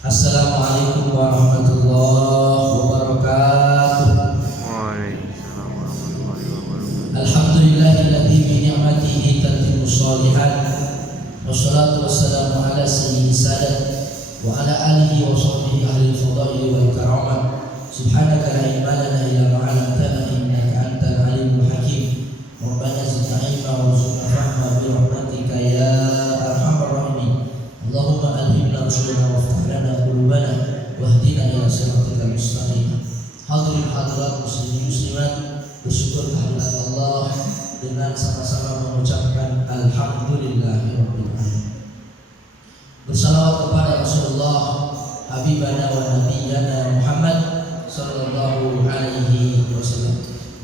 Assalamualaikum warahmatullahi wabarakatuh. Waalaikumsalam warahmatullahi wabarakatuh. Alhamdulillahilladzi bi ni'matihi tatimmu shalihat. Wassalatu wassalamu ala sayyidis sadat wa ala alihi wa sahbihi ahli al-fadaili wal karamah. Subhanaka la ilma lana illa ma 'allamtana innaka antal alimul hakim. Rabbana zidna ilma warzuqna fahma bi rahmatika ya arhamar rahimin. Allahumma alhimna rusulana waftah lana qulubana wahdina ila siratal mustaqim. Hadirin hadirat muslimin muslimat, bersyukur kehadirat Allah dengan sama-sama mengucapkan alhamdulillahirabbil alamin. Bersalawat kepada Rasulullah habibana wa nabiyyana Muhammad sallallahu alaihi wasallam.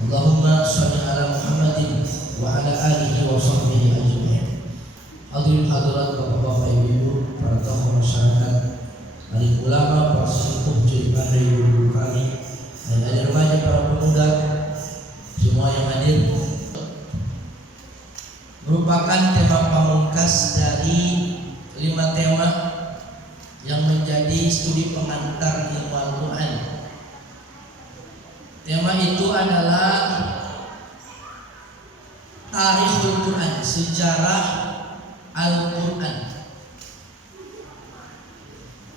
Allahumma shalli ala Muhammadin wa ala alihi wa sahbihi ajma'in. Hadirin hadirat bapak-bapak ibu-ibu, para tokoh masyarakat, alim ulama, para sesepuh jemaah ibu kami, dan ada remaja, para pemuda, semua yang hadir, merupakan tema pamungkas dari 5 tema yang menjadi studi pengantar ilmu Al-Quran. Tema itu adalah Tarikhul Quran, sejarah Al-Quran.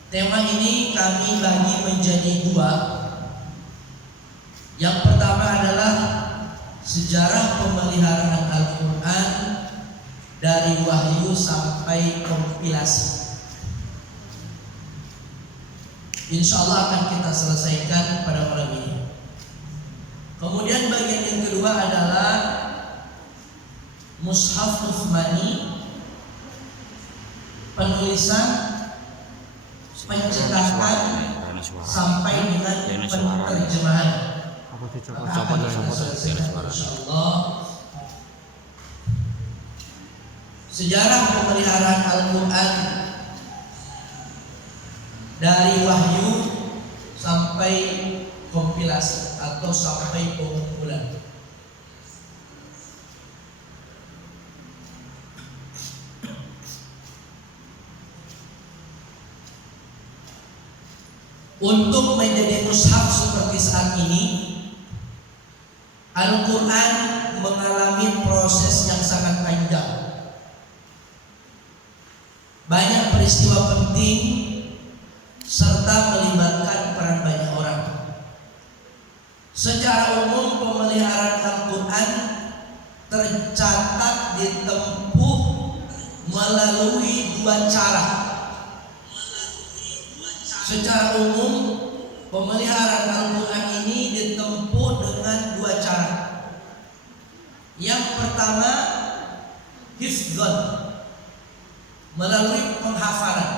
Tema ini kami bagi menjadi 2. Yang pertama adalah sejarah pemeliharaan Al-Quran dari wahyu sampai kompilasi. Insya Allah akan kita selesaikan pada malam ini. Kemudian bagian yang kedua adalah Mushaf Uthmani, penulisan, pencetakan sampai dengan penerjemahan. Insyaallah. Sejarah pemeliharaan Al-Quran dari wahyu sampai kompilasi atau sampai pengumpulan. Untuk menjadi mushaf seperti saat ini, Al-Quran mengalami proses yang sangat panjang. Banyak peristiwa penting serta melibatkan peran banyak orang. Secara umum pemeliharaan Al-Quran tercatat ditempuh melalui 2 cara. Secara umum pemeliharaan Al-Quran ini ditempuh dengan 2 cara. Yang pertama, hifdzan, melalui penghafalan.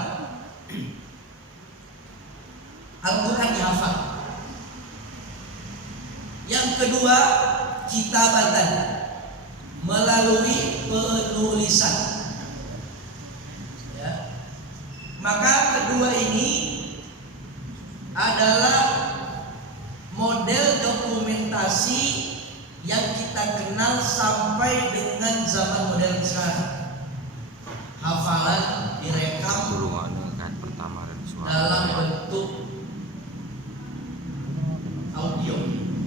Al-Quran dihafal. Yang kedua, kitabatan, melalui penulisan. Ya. Maka kedua ini adalah model dokumentasi yang kita kenal sampai dengan zaman modern sekarang. Hafalan direkam dalam bentuk audio,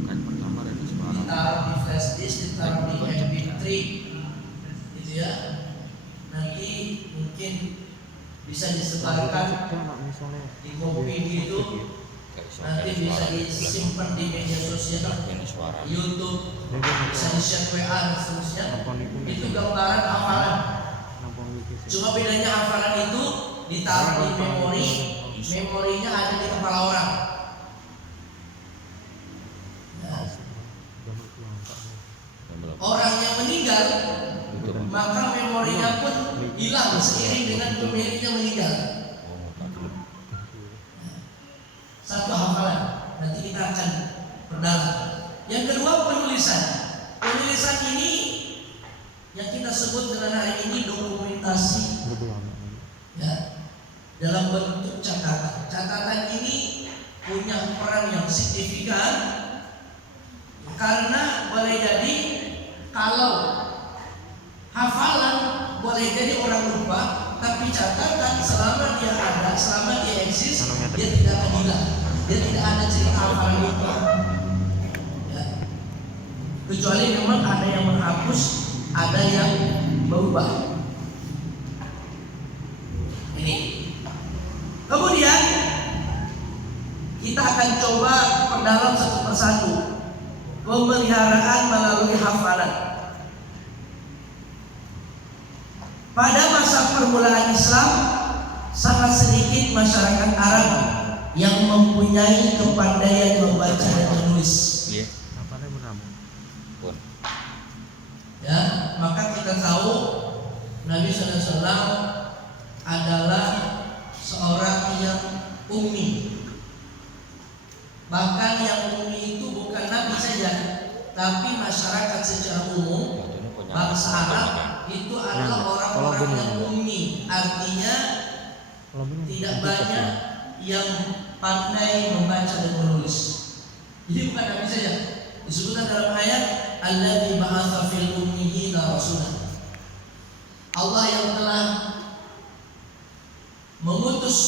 ditaruh di flash disk, ditaruh di MP3, gitu ya. Nanti mungkin bisa disebarkan di kopi gitu, nanti bisa disimpan di media sosial, YouTube, bisa di-share WA dan seterusnya. Itu gambaran hafalan. Cuma bedanya hafalan itu ditaruh di memori, memorinya ada di kepala orang. Nah, orang yang meninggal, maka memorinya pun hilang seiring dengan pemiliknya meninggal. Satu hafalan, nanti kita akan perdalam. Yang kedua, penulisan. Penulisan ini yang kita sebut dengan hari ini dokumentasi, ya, dalam bentuk catatan. Catatan ini punya peran yang signifikan karena boleh jadi kalau hafalan boleh jadi orang lupa, Tapi catatan selama dia ada, selama dia eksis, dia tidak akan hilang. Dia tidak ada cerita hafalan lupa. Ya. Kecuali memang ada yang menghapus, ada yang berubah. Ini. Kemudian kita akan coba perdalam satu persatu pemeliharaan melalui hafalan. Pada masa permulaan Islam, sangat sedikit masyarakat Arab yang mempunyai kepandaian membaca dan menulis. Ya, maka kita tahu Nabi SAW adalah seorang yang ummi. Bahkan yang ummi itu bukan Nabi saja, tapi masyarakat secara umum, bangsa Arab itu adalah orang-orang yang ummi. Artinya tidak banyak yang pandai membaca dan menulis. Jadi bukan Nabi saja. Disebutkan dalam ayat alladzi ba'atsa fil ummiyina rasulan. Allah yang telah mengutus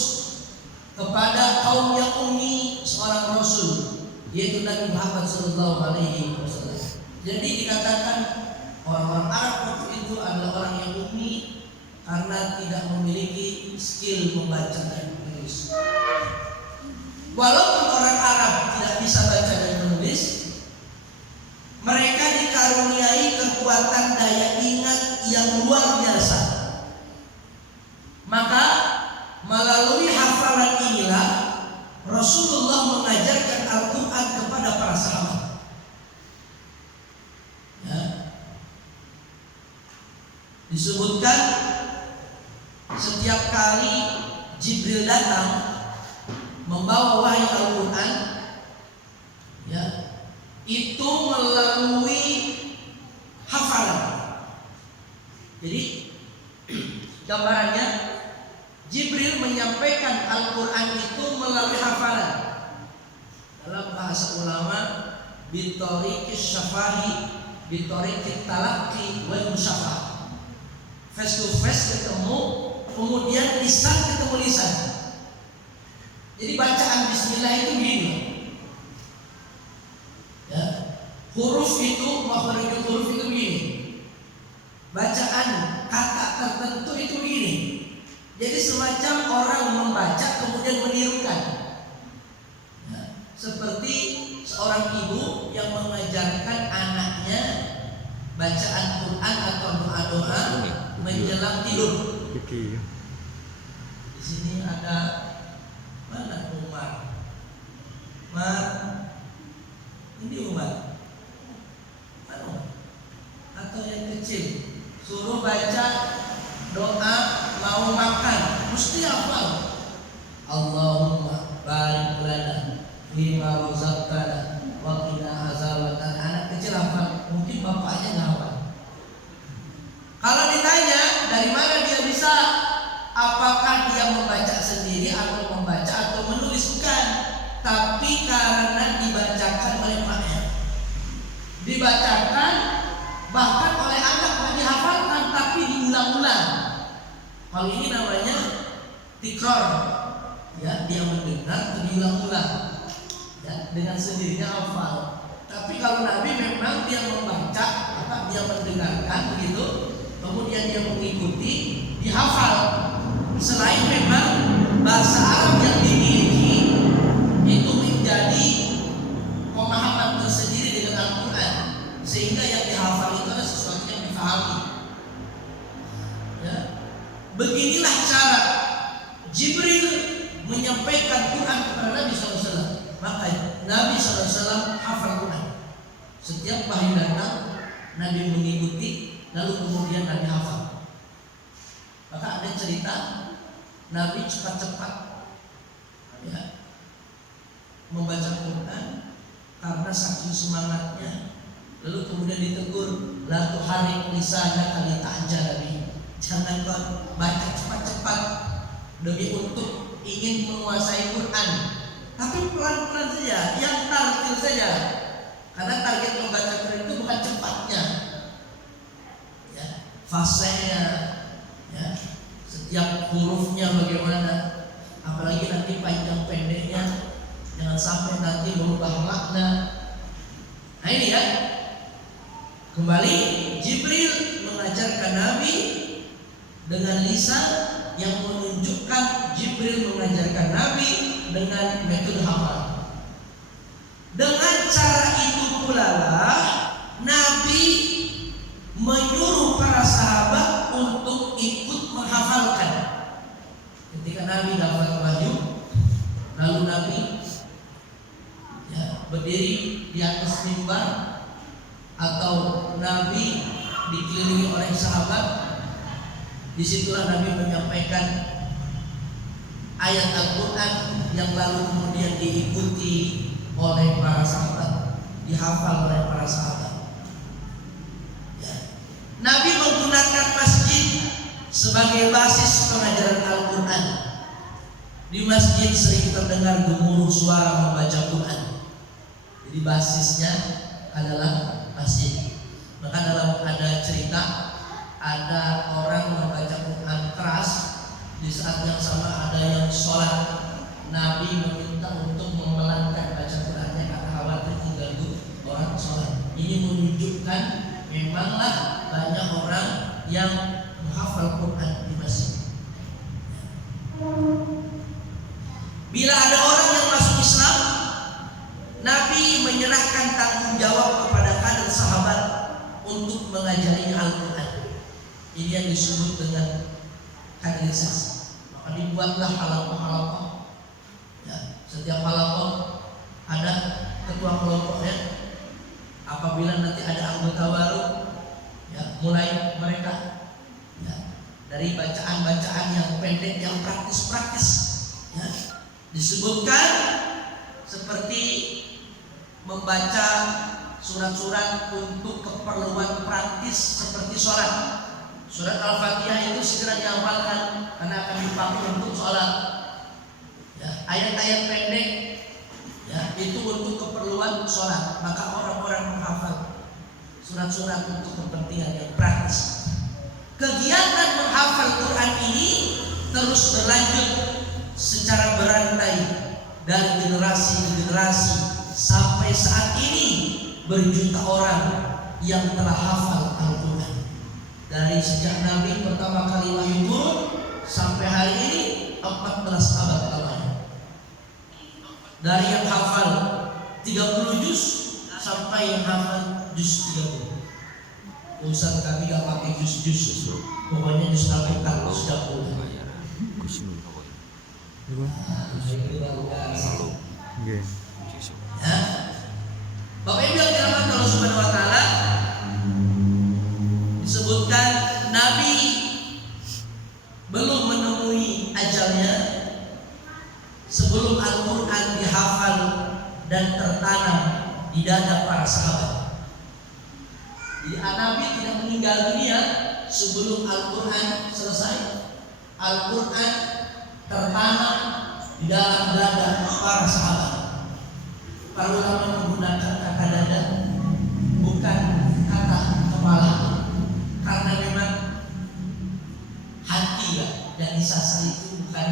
kepada kaum yang ummi seorang rasul, yaitu Nabi Muhammad sallallahu alaihi wasallam. Jadi dikatakan orang-orang Arab itu adalah orang yang ummi karena tidak memiliki skill membaca dan menulis. Walaupun orang Arab tidak bisa baca dan menulis, mereka dikaruniai kekuatan daya ingat yang luar biasa. Maka melalui hafalan inilah Rasulullah mengajarkan Al-Quran kepada para sahabat. Ya. Disebutkan setiap kali Jibril datang membawa wahyu Al-Quran, ya, itu melalui hafalan. Jadi gambarannya Jibril menyampaikan Al-Quran itu melalui hafalan. Dalam bahasa ulama, bitoriqis syafahi, bitoriqit talaqi wal musyafah. Face to face ketemu, kemudian lisan ketemu lisan. Jadi bacaan bismillah itu gini. Ya. Huruf itu, makhrajul huruf itu gini. Bacaan kata tertentu itu gini. Jadi semacam orang membaca kemudian menirukan. Ya. Seperti seorang ibu yang mengajarkan anaknya bacaan Quran atau doa-doa menjelang tidur. Di sini ada mana Umar? Ini Umar. Mana? Atau yang kecil. Suruh baca doa mau makan, mesti hafal. Allahumma barik lana fima razaqtana wa qina azabannar. Anak kecil hafal, mungkin bapaknya nggak hafal. Kalau ditanya dari mana dia bisa, apakah dia membaca sendiri atau membaca atau menulis? Bukan, tapi karena dibacakan oleh maknya, dibacakan bahkan oleh anak, tidak dihafalkan tapi diulang-ulang. Hal ini namanya tikrar, ya, dia mendengar diulang-ulang, ya, dengan sendirinya hafal. Tapi kalau Nabi memang dia membaca, apa dia mendengarkan begitu, kemudian dia mengikuti, dihafal. Selain memang bahasa Arab yang dimiliki itu menjadi pemahaman tersendiri dengan Al-Quran, sehingga yang dihafal itu adalah sesuatu yang difahami. Ya. Beginilah cara Jibril menyampaikan Quran kepada Nabi SAW. Maka Nabi SAW hafal Quran. Setiap wahyu datang, Nabi mengikuti, lalu kemudian Nabi hafal. Maka ada cerita Nabi cepat-cepat, ya, membaca Quran karena saking semangatnya. Lalu kemudian ditegur, la tuharrik lisanaka lita'jala bihi. Jangan kau baca cepat-cepat demi untuk ingin menguasai Quran, tapi pelan-pelan saja, yang tartil saja. Karena target membaca Quran itu bukan cepatnya, ya, fasenya, ya, setiap hurufnya bagaimana, apalagi nanti panjang pendeknya, jangan sampai nanti merubah makna. Nah ini ya, kembali Jibril mengajarkan Nabi dengan lisan yang menunjukkan Jibril mengajarkan Nabi dengan metode hafal. Dengan cara itu pula lah Nabi menyuruh para sahabat untuk ikut menghafalkan. Ketika Nabi dapat wahyu, lalu Nabi berdiri di atas mimbar atau Nabi dikelilingi oleh sahabat. Disitulah Nabi menyampaikan ayat Al-Quran yang lalu kemudian diikuti oleh para sahabat, dihafal oleh para sahabat. Nabi menggunakan masjid sebagai basis pengajaran Al-Quran. Di masjid sering terdengar gemuruh suara membaca Quran. Jadi basisnya adalah masjid. Maka dalam ada cerita, ada orang membaca Quran keras, di saat yang sama ada yang sholat. Nabi meminta untuk memelankan baca Qurannya karena khawatir mengganggu orang sholat. Ini menunjukkan memanglah banyak orang yang menghafal Quran di masjid. Bila ada orang yang masuk Islam, Nabi menyerahkan tanggung jawab kepada kader sahabat untuk mengajarinya Al-Quran. Ini yang disebut dengan kaderisasi. Maka dibuatlah halaqah-halaqah. Ya, setiap halaqah ada ketua kelompoknya. Apabila nanti ada anggota baru, ya, mulai mereka dari bacaan-bacaan yang pendek, yang praktis-praktis, ya, disebutkan seperti membaca surat-surat untuk keperluan praktis seperti sholat. Surat Al-Fatihah itu segera dihafalkan karena akan dipakai untuk sholat. Ya, ayat-ayat pendek, ya, itu untuk keperluan sholat. Maka orang-orang menghafal surat-surat untuk kepentingan yang praktis. Kegiatan menghafal Quran ini terus berlanjut secara berantai dari generasi ke generasi sampai saat ini berjuta orang yang telah hafal Al-Quran. Dari sejak Nabi pertama kali wahyu turun sampai hari ini 14 abad lamanya. Dari yang hafal 30 juz sampai yang hafal juz 30. Ustaz kami gak pakai juz-juz, pokoknya juz Al-Quran sudah mulai. Ya. Bapak Ibu yang dirahmati Allah Subhanahu wa taala, disebutkan Nabi belum menemui ajalnya sebelum Al-Quran dihafal dan tertanam di dada para sahabat. Jadi Nabi tidak meninggal dunia sebelum Al-Quran selesai. Al-Quran tertanam di dalam dada para sahabat. Para ulama menggunakan kata dada, bukan kata kepala, karena memang hati ya, yang disasar itu bukan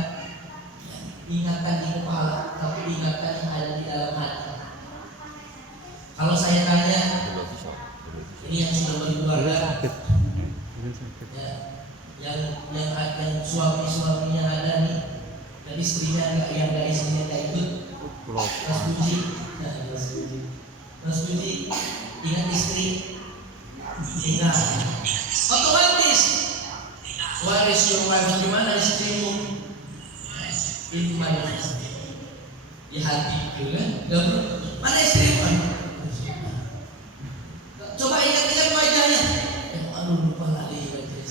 ya, ingatan di kepala, tapi ingatan yang ada di dalam hati. Kalau saya tanya, ini yang sudah berkeluarga, ya, yang suami-suaminya ada nih, dan istrinya yang dari istrinya nggak ikut, Mas Puji, ingat istri, ingat, otomatis waris rumah gimana istrimu? Itu mana di hati, kan? Mana istrimu? Coba ingat-ingat wajahnya. Aduh lupa lagi wajah.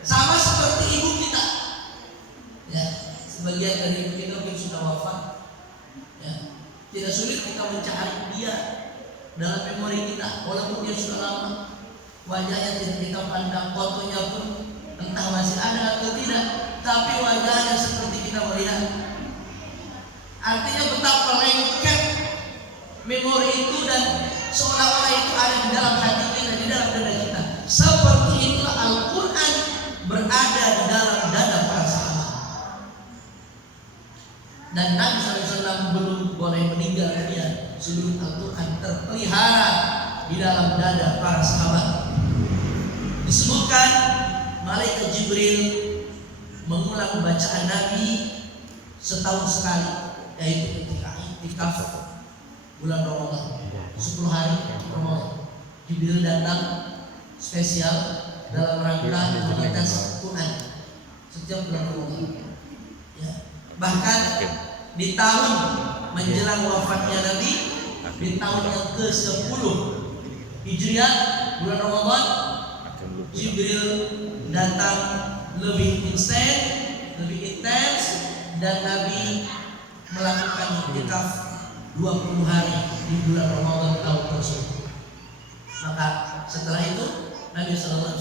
Sama seperti ibu kita. Ya, sebagian dari ibu kita mungkin sudah wafat. Ya, tidak sulit kita mencari dia dalam memori kita, walaupun dia sudah lama. Wajahnya tidak kita pandang, fotonya pun entah masih ada atau tidak, tapi wajahnya seperti kita melihat. Artinya betapa lengket memori itu dan seolah-olah itu ada di dalam hati kita, di dalam dada kita. Seperti itulah Al-Quran berada di dalam dada para sahabat. Dan Nabi SAW belum boleh meninggal dunia sebelum Al-Quran terpelihara di dalam dada para sahabat. Disebutkan malaikat Jibril mengulang bacaan Nabi setahun sekali, yaitu ketika iktikaf bulan Ramadan 10 hari Ramadan. Jibril datang spesial dalam rangka mengetes Quran setiap bulan Ramadan. Ya. Bahkan di tahun menjelang wafatnya Nabi, di tahun yang ke-10 Hijriah bulan Ramadan, Jibril datang lebih lebih intens, dan Nabi melakukan iktikaf 20 hari di bulan Ramadan tahun tersebut. Maka setelah itu Nabi SAW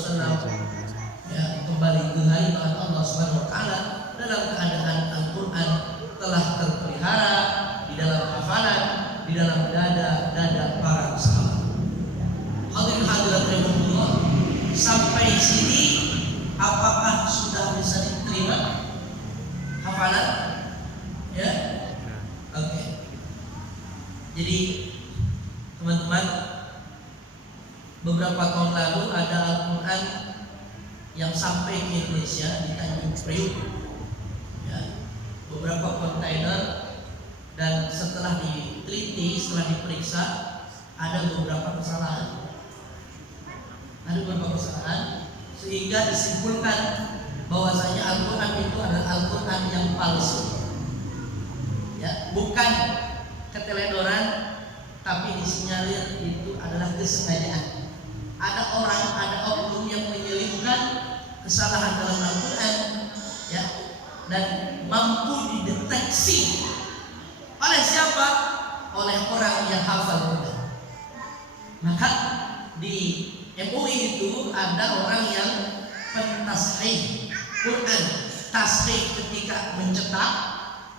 kembali ke hadirat Allah Subhanahu Wa Taala dalam keadaan Al-Quran telah terpelihara di dalam hafalan, di dalam dada para sahabat. Hadirin hadirat rahimahullah, sampai sini apakah sudah bisa diterima hafalan? Ya, oke. Jadi teman-teman, beberapa tahun lalu ada Al-Quran yang sampai ke Indonesia di Tanjung Priok, ya, beberapa kontainer, dan setelah diteliti, setelah diperiksa, ada beberapa kesalahan. Sehingga disimpulkan bahwasanya Al-Quran itu adalah Al-Quran yang palsu, ya, bukan keteledoran, tapi disinyalir itu adalah kesengajaan. Ada orang, ada oknum yang menyelipkan kesalahan dalam Al-Quran, ya, dan mampu dideteksi oleh siapa? Oleh orang yang hafal Quran. Maka di MUI itu ada orang yang pentashih Quran, tashih ketika mencetak,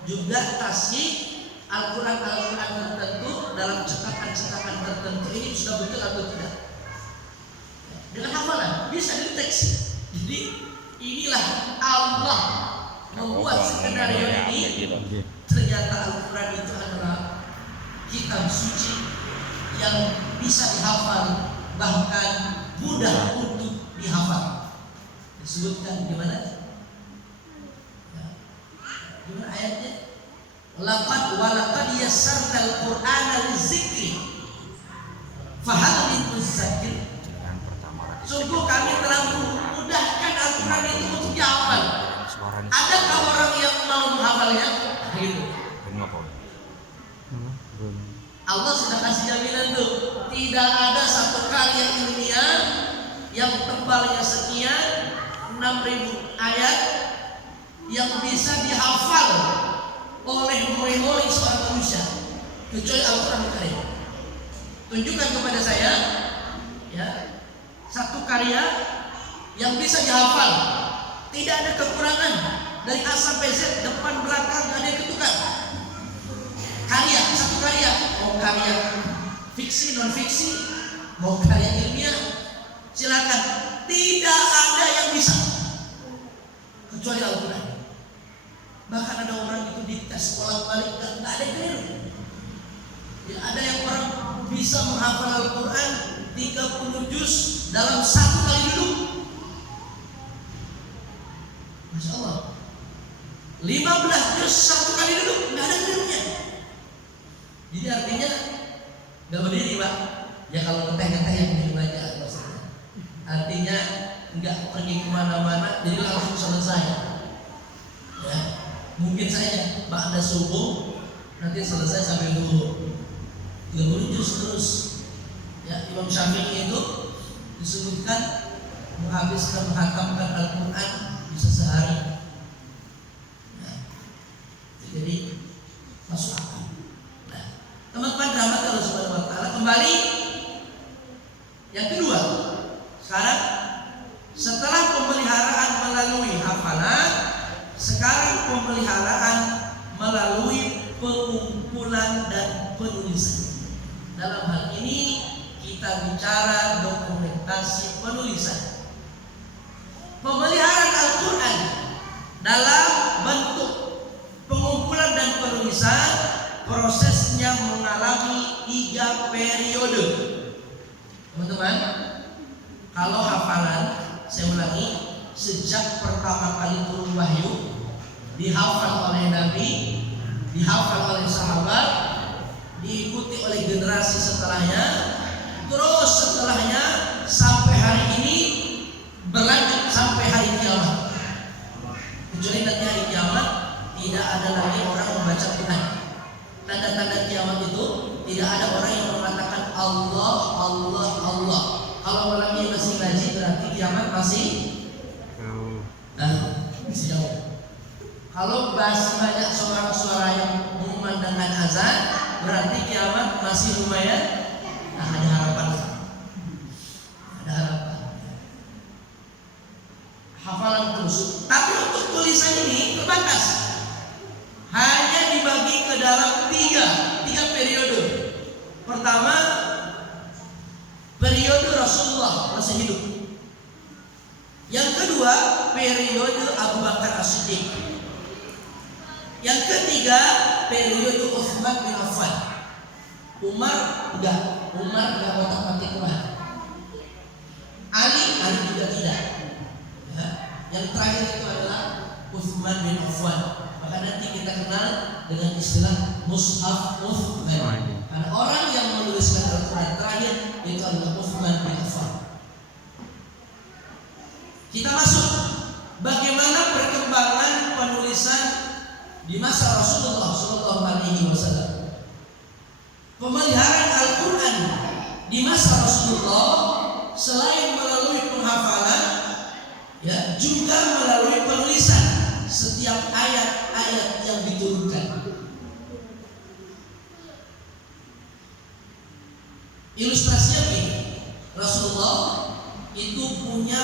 juga tashih Al-Quran tertentu dalam cetakan tertentu. Ini sudah betul atau tidak? Dengan hafalan bisa dideteksi. Jadi inilah Allah membuat skenario ini. Ternyata Al-Quran itu adalah kitab suci yang bisa dihafal, bahkan mudah untuk dihafal. Disebutkan gimana? Gimana ayatnya? Walaqad yassarnal Qur'ana lizikri fahal min mudzakir. Sungguh kami telah memudahkan Al-Quran itu untuk dihafal. Adakah orang yang mau menghafalnya? Gitu. Allah sudah kasih jaminan tuh, tidak ada satu karya ilmiah yang tebalnya sekian 6.000 ayat yang bisa dihafal oleh memori seorang manusia kecuali Al-Quran Karim. Tunjukkan kepada saya, ya, satu karya yang bisa dihafal, tidak ada kekurangan dari A sampai Z, depan belakang tidak ada yang ketukar. Karya, satu karya, mau karya fiksi, non fiksi, mau karya ilmiah, silakan. Tidak ada yang bisa kecuali Al-Quran. Bahkan ada orang itu dites bolak-balik dan tidak ada yang keliru. Ya, ada yang orang bisa menghafal Al-Quran 30 juz dalam satu kali duduk. Masya Allah. 15 juz satu kali duduk, tidak ada kelirunya. Jadi artinya nggak berdiri, Pak. Ya kalau ngeteh-ngeteh yang berdiri baca maksudnya. Artinya nggak pergi kemana-mana, jadi langsung selesai. Ya, mungkin saja ba'da subuh nanti selesai sampai dulu 30 juz terus. Ya, Imam Syafi'i itu disebutkan menghatamkan Al-Quran bisa sehari. Ya, jadi masuk akal. Teman-teman rahmat Allah Subhanahu Wa Taala, kembali yang kedua. Sekarang setelah pemeliharaan melalui hafalan, sekarang pemeliharaan melalui pengumpulan dan penulisan. Dalam hal ini kita bicara dokumentasi penulisan. Pemeliharaan prosesnya mengalami 3 periode. Teman-teman, kalau hafalan, saya ulangi, sejak pertama kali turun wahyu, dihafal oleh Nabi, dihafal oleh sahabat, diikuti oleh generasi setelahnya, terus setelahnya sampai hari ini berlanjut sampai hari kiamat. Kecuali nanti hari kiamat tidak ada lagi orang membaca Quran. Tanda-tanda kiamat itu tidak ada orang yang mengatakan Allah, Allah, Allah. Kalau orangnya masih ngaji berarti kiamat masih jauh. Kalau masih banyak suara yang mengumandangkan azan, berarti kiamat masih lumayan. Ada harapan. Ada harapan. Hafalan terus. Tapi untuk tulisan ini terbatas. Hanya dibagi ke dalam tiga periode. Pertama, periode Rasulullah masih hidup. Yang kedua, periode Abu Bakar As-Siddiq. Yang ketiga, periode Utsman bin Affan. Umar enggak otak-atik Quran. Ali juga tidak. Ya. Yang terakhir itu adalah Utsman bin Affan. Maka nanti kita kenal dengan istilah Mushaf Utsman. Karena orang yang menuliskan Al-Quran terakhir itu adalah Utsman bin Affan. Kita masuk bagaimana perkembangan penulisan di masa Rasulullah SAW. Pemeliharaan Al-Quran di masa Rasulullah selain melalui penghafalan, ya, juga melalui penulisan setiap ayat-ayat yang diturunkan. Ilustrasinya begini, Rasulullah itu punya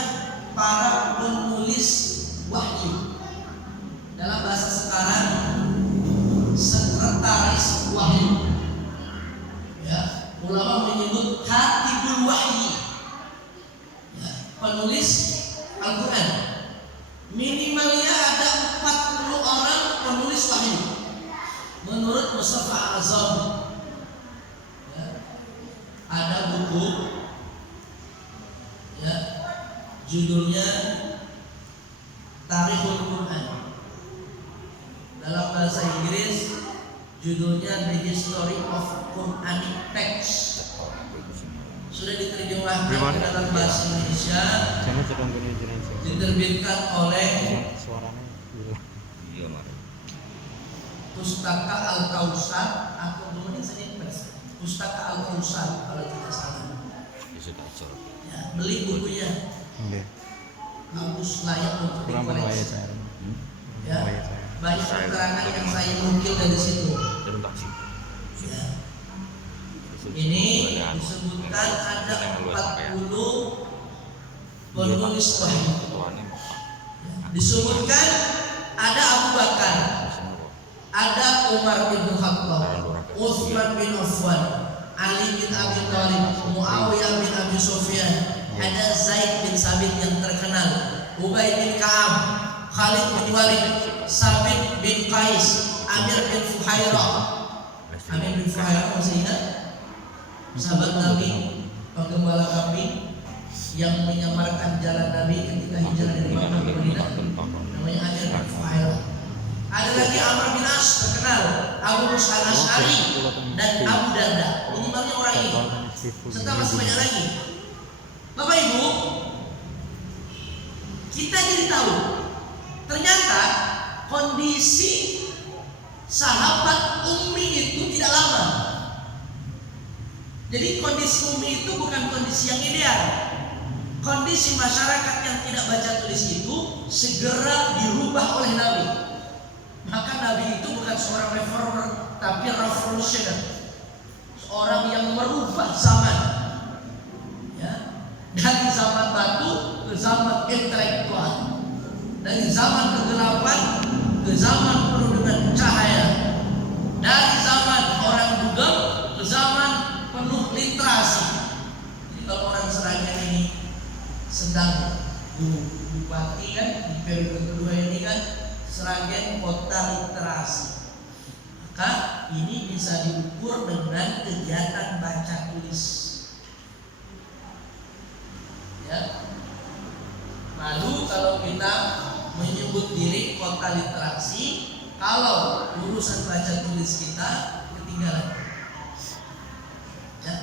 para penulis wahyu. Dalam bahasa sekarang, sekretaris wahyu. Ya, ulama menyebut katibul wahyi. Ya, penulis Al-Quran. Minimalnya ada 40 orang penulis wahyu. Menurut Mustafa Azam, ya, ada buku, ya, judulnya Tarikhul Quran. Dalam bahasa Inggris judulnya The History of Quranic Text. Sudah diterjemahkan ke dalam bahasa Indonesia, diterbitkan oleh Pustaka Al-Kausar atau Pustaka Al-Kausar kalau tidak salah. Ya, beli bukunya. Bagus, layak untuk dikoleksi. Ya, banyak keterangan yang saya nukil dari situ. Ya. Ini disebutkan ada 40 penulis wahyu. Disebutkan ada Abu Bakar, ada Umar bin Khattab, Utsman bin Affan, Ali bin Abi Thalib, Muawiyah bin Abi Sufyan, ada Zaid bin Sabit yang terkenal, Ubay bin Ka'ab, Khalid bin Walid, Sabit bin Qais, Amir bin Fuhairah. Amir bin Fuhairah masih ingat? Sahabat Nabi, penggembala kambing yang menyamarkan jalan Nabi ketika hijrah dari Makkah ke Madinah, namanya Amir bin Fuhairah. Ada lagi Amr bin As terkenal, Abu Musa Al-Asy'ari dan Abu Darda. Minimalnya orang ini. Serta masih banyak lagi. Bapak Ibu, kita jadi tahu ternyata kondisi sahabat Ummi itu tidak lama. Jadi kondisi Ummi itu bukan kondisi yang ideal. Kondisi masyarakat yang tidak baca tulis itu segera dirubah oleh Nabi. Maka Nabi itu bukan seorang reformer, tapi revolusioner, seorang yang merubah zaman. Ya. Dari zaman batu ke zaman intelektual, dari zaman kegelapan ke zaman penuh dengan cahaya, dari zaman orang dugem ke zaman penuh literasi. Jadi kalau orang Seragen ini sedang bupati kan di periode kedua ini kan, Seragen kota literasi. Maka ini bisa diukur dengan kegiatan baca tulis. Ya. Lalu kalau kita menyebut diri kota literasi, kalau urusan baca tulis kita ketinggalan. Ya,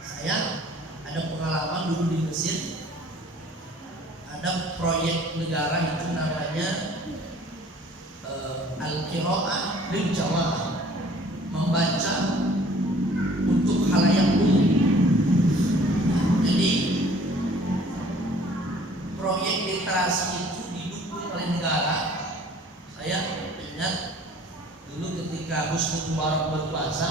saya ada pengalaman dulu di Mesir, ada proyek negara itu namanya Al-Qira'ah lil Jamaah, membaca untuk khalayak umum. Jadi proyek literasi itu didukung oleh negara. Saya ingat dulu ketika Husni Mubarak berkuasa,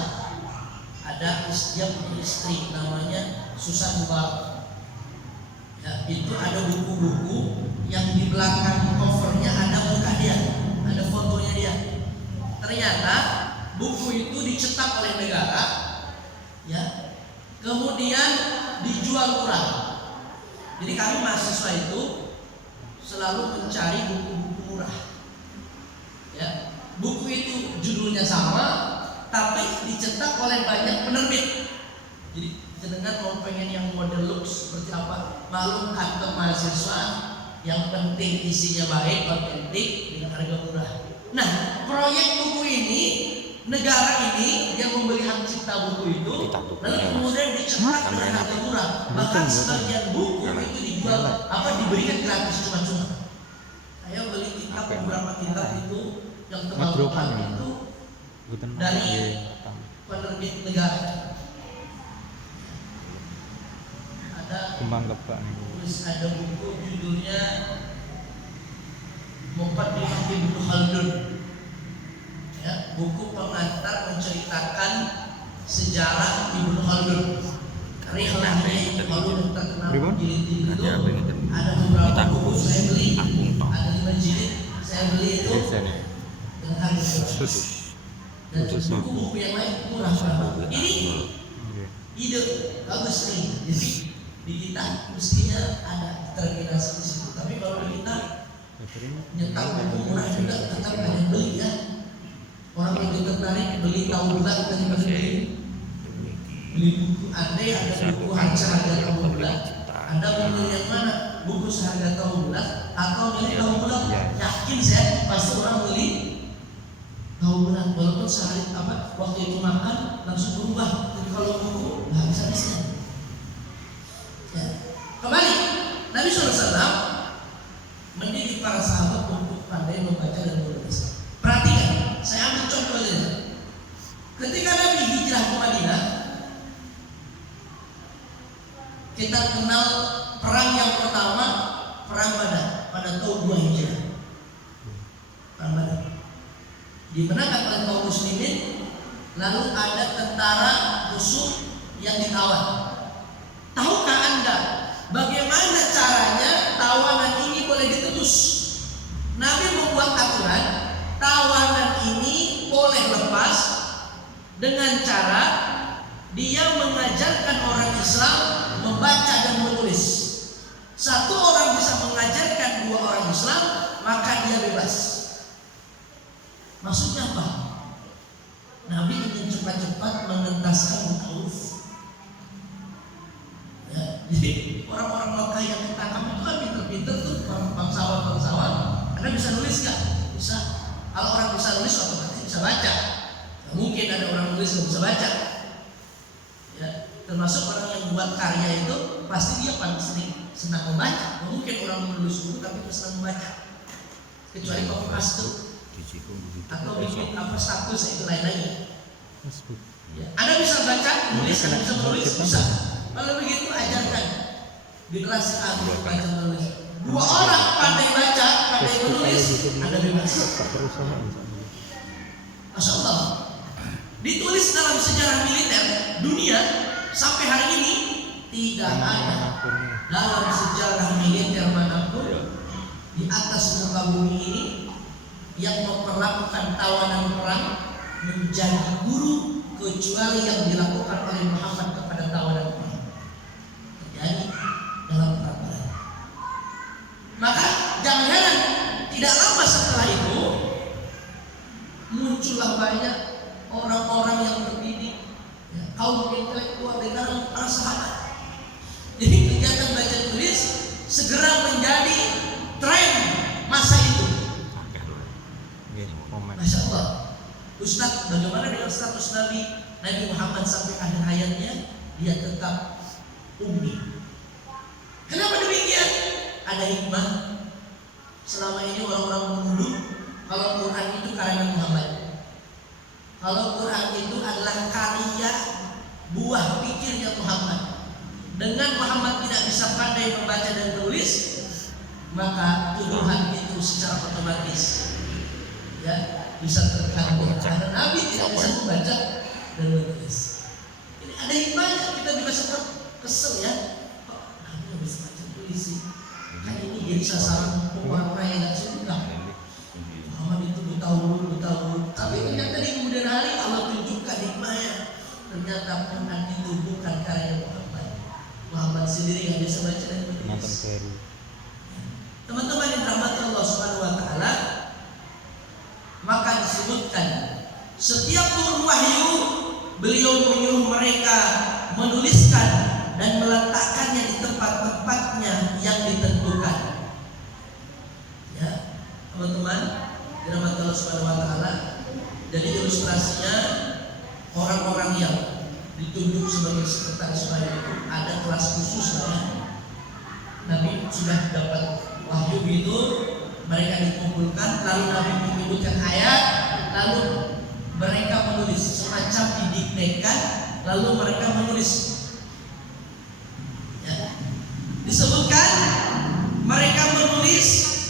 ada dia punya istri namanya Susan Mubarak. Ya, itu ada buku-buku yang di belakang covernya ada muka dia, ada fotonya dia. Ternyata buku itu dicetak oleh negara, ya, kemudian dijual murah. Jadi kami mahasiswa itu selalu mencari buku-buku murah. Ya, buku itu judulnya sama, tapi dicetak oleh banyak penerbit. Jadi jenengan mau pengen yang model look seperti apa, maklum kantong mahasiswa, yang penting isinya baik, otentik, dengan harga murah. Nah, proyek buku ini, negara ini yang membeli hak cipta buku itu, lalu kemudian dicetak dengan harga murah. Bahkan sebagian buku itu dijual, diberikan gratis cuma-cuma. Saya beli kitab, beberapa kitab itu yang tebal-tebal itu dari penerbit negara. Ada buku judulnya Muqaddimah Ibnu Khaldun, ya, buku pengantar menceritakan sejarah Ibnu Khaldun. Rihlahnya Ibnu Khaldun yang terkenal jilid itu ada beberapa buku saya beli, ada 5 jilid saya beli itu dengan harga murah. Dan buku-buku yang lain murah. Ini ide bagus nih. Jadi di kita mestinya ada terminasi di situ. Tapi kalau di kita nyetak buku murah juga tetap ada yang beli, ya. Orang lebih tertarik beli tahu bulat daripada beli buku. Andai ada buku harga tahu bulat, Anda memilih yang mana? Buku seharga tahu bulat atau milih tahu bulat? Yakin saya pasti orang beli tahu bulat, walaupun sehari waktu itu makan langsung berubah. Tapi kalau buku nggak bisa. Ya. Kembali, Nabi SAW mendidik para sahabat untuk pandai membaca dan menulis. Perhatikan, saya ambil contoh saja. Ketika Nabi hijrah ke Madinah, kita kenal perang yang pertama, perang Badar pada tahun 2 Hijriah. Perang Badar dimenangkan oleh kaum muslimin, lalu ada tentara musuh yang ditawan. Tahukah Anda bagaimana caranya tawanan ini boleh ditebus? Nabi membuat aturan, tawanan ini boleh lepas dengan cara dia mengajarkan orang Islam membaca dan menulis. Satu orang bisa mengajarkan 2 orang Islam, maka dia bebas. Maksudnya apa? Nabi ingin cepat-cepat mengentaskan tauf. Ya, jadi orang-orang Mekah yang ditangkap itu kan pinter-pinter tuh, bangsawan. Anda bisa nulis nggak? Bisa. Kalau orang bisa nulis, otomatis bisa baca. Nah, mungkin ada orang nulis nggak bisa baca. Ya, termasuk orang yang buat karya itu pasti dia paling senang membaca. Mungkin orang menulis buku tapi senang membaca. Kecuali kalau tuh atau bikin status itu lain lagi. Ya, Anda bisa baca, nulis, Anda bisa menulis, bisa. Kalau begitu ajarkan di kelas A baca menulis. 2 orang pandai baca, pandai menulis, Anda bebas. Masya Allah. Ditulis dalam sejarah militer dunia sampai hari ini tidak ada dalam sejarah militer manapun di atas muka bumi ini yang memperlakukan tawanan perang menjadi guru kecuali yang dilakukan oleh Muhammad kepada tawanan perang. Terjadi dalam perang Badar. Maka jangan heran tidak lama setelah itu muncullah banyak orang-orang yang terdidik, ya, kaum intelektual di kalangan para sahabat. Jadi kegiatan baca tulis segera menjadi tren masa itu. Masya Allah. Ustaz, bagaimana dengan status Nabi Muhammad sampai akhir hayatnya? Dia tetap ummi. Kenapa demikian? Ada hikmah. Selama ini orang-orang menuduh kalau Quran itu karangan Muhammad. Kalau Quran itu adalah karya buah pikirnya Muhammad. Dengan Muhammad tidak bisa pandai membaca dan menulis, maka tuduhan itu secara otomatis ya bisa terkabul karena Nabi tidak bisa membaca dan menulis. Ini ada hikmahnya, kita juga sempat kesel ya, kok Nabi nggak bisa baca tulis sih? Kan ini jadi sasaran orang-orang yang nggak suka. Muhammad itu buta huruf, tapi ternyata di kemudian hari Allah tunjukkan hikmahnya. Ternyata Quran itu bukan karya Muhammad. Muhammad sendiri nggak bisa baca dan menulis. Teman-teman yang dirahmati Allah Subhanahu Wa Taala, maka disebutkan setiap turun wahyu beliau menyuruh mereka menuliskan dan meletakkannya di tempat-tempatnya yang ditentukan. Ya, teman-teman dirahmati Allah Subhanahu Wa Taala. Jadi ilustrasinya orang-orang yang ditunjuk sebagai sekretaris wahyu itu ada kelas khusus lah ya. Nabi sudah dapat wahyu itu, mereka dikumpulkan, lalu Nabi menyebutkan ayat, lalu mereka menulis semacam didiktekan, lalu mereka menulis. Ya. Disebutkan mereka menulis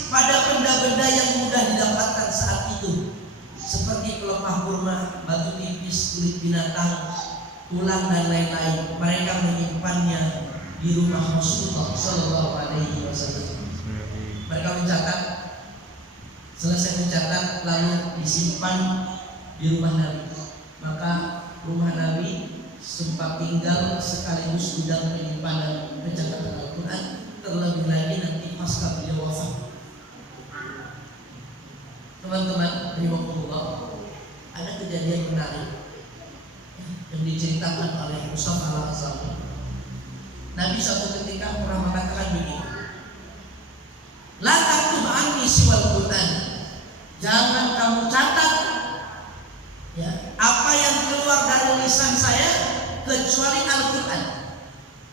pada benda-benda yang mudah didapatkan saat itu, seperti pelepah kurma, batu tipis, kulit binatang, tulang dan lain-lain. Mereka menyimpannya di rumah Rasulullah Sallallahu Alaihi Wasallam. Mereka mencatat, selesai mencatat lalu disimpan di rumah Nabi. Maka rumah Nabi sempat tinggal sekaligus gudang penyimpanan pencatatan Al-Quran, terlebih lagi nanti pasca beliau wafat. Teman-teman, rahimahullah, ada kejadian menarik yang diceritakan oleh Mustafa Al-Azhari. Nabi suatu ketika pernah mengatakan begini, la taktub anni siwal Quran, jangan kamu catat ya apa yang keluar dari lisan saya kecuali Al-Quran.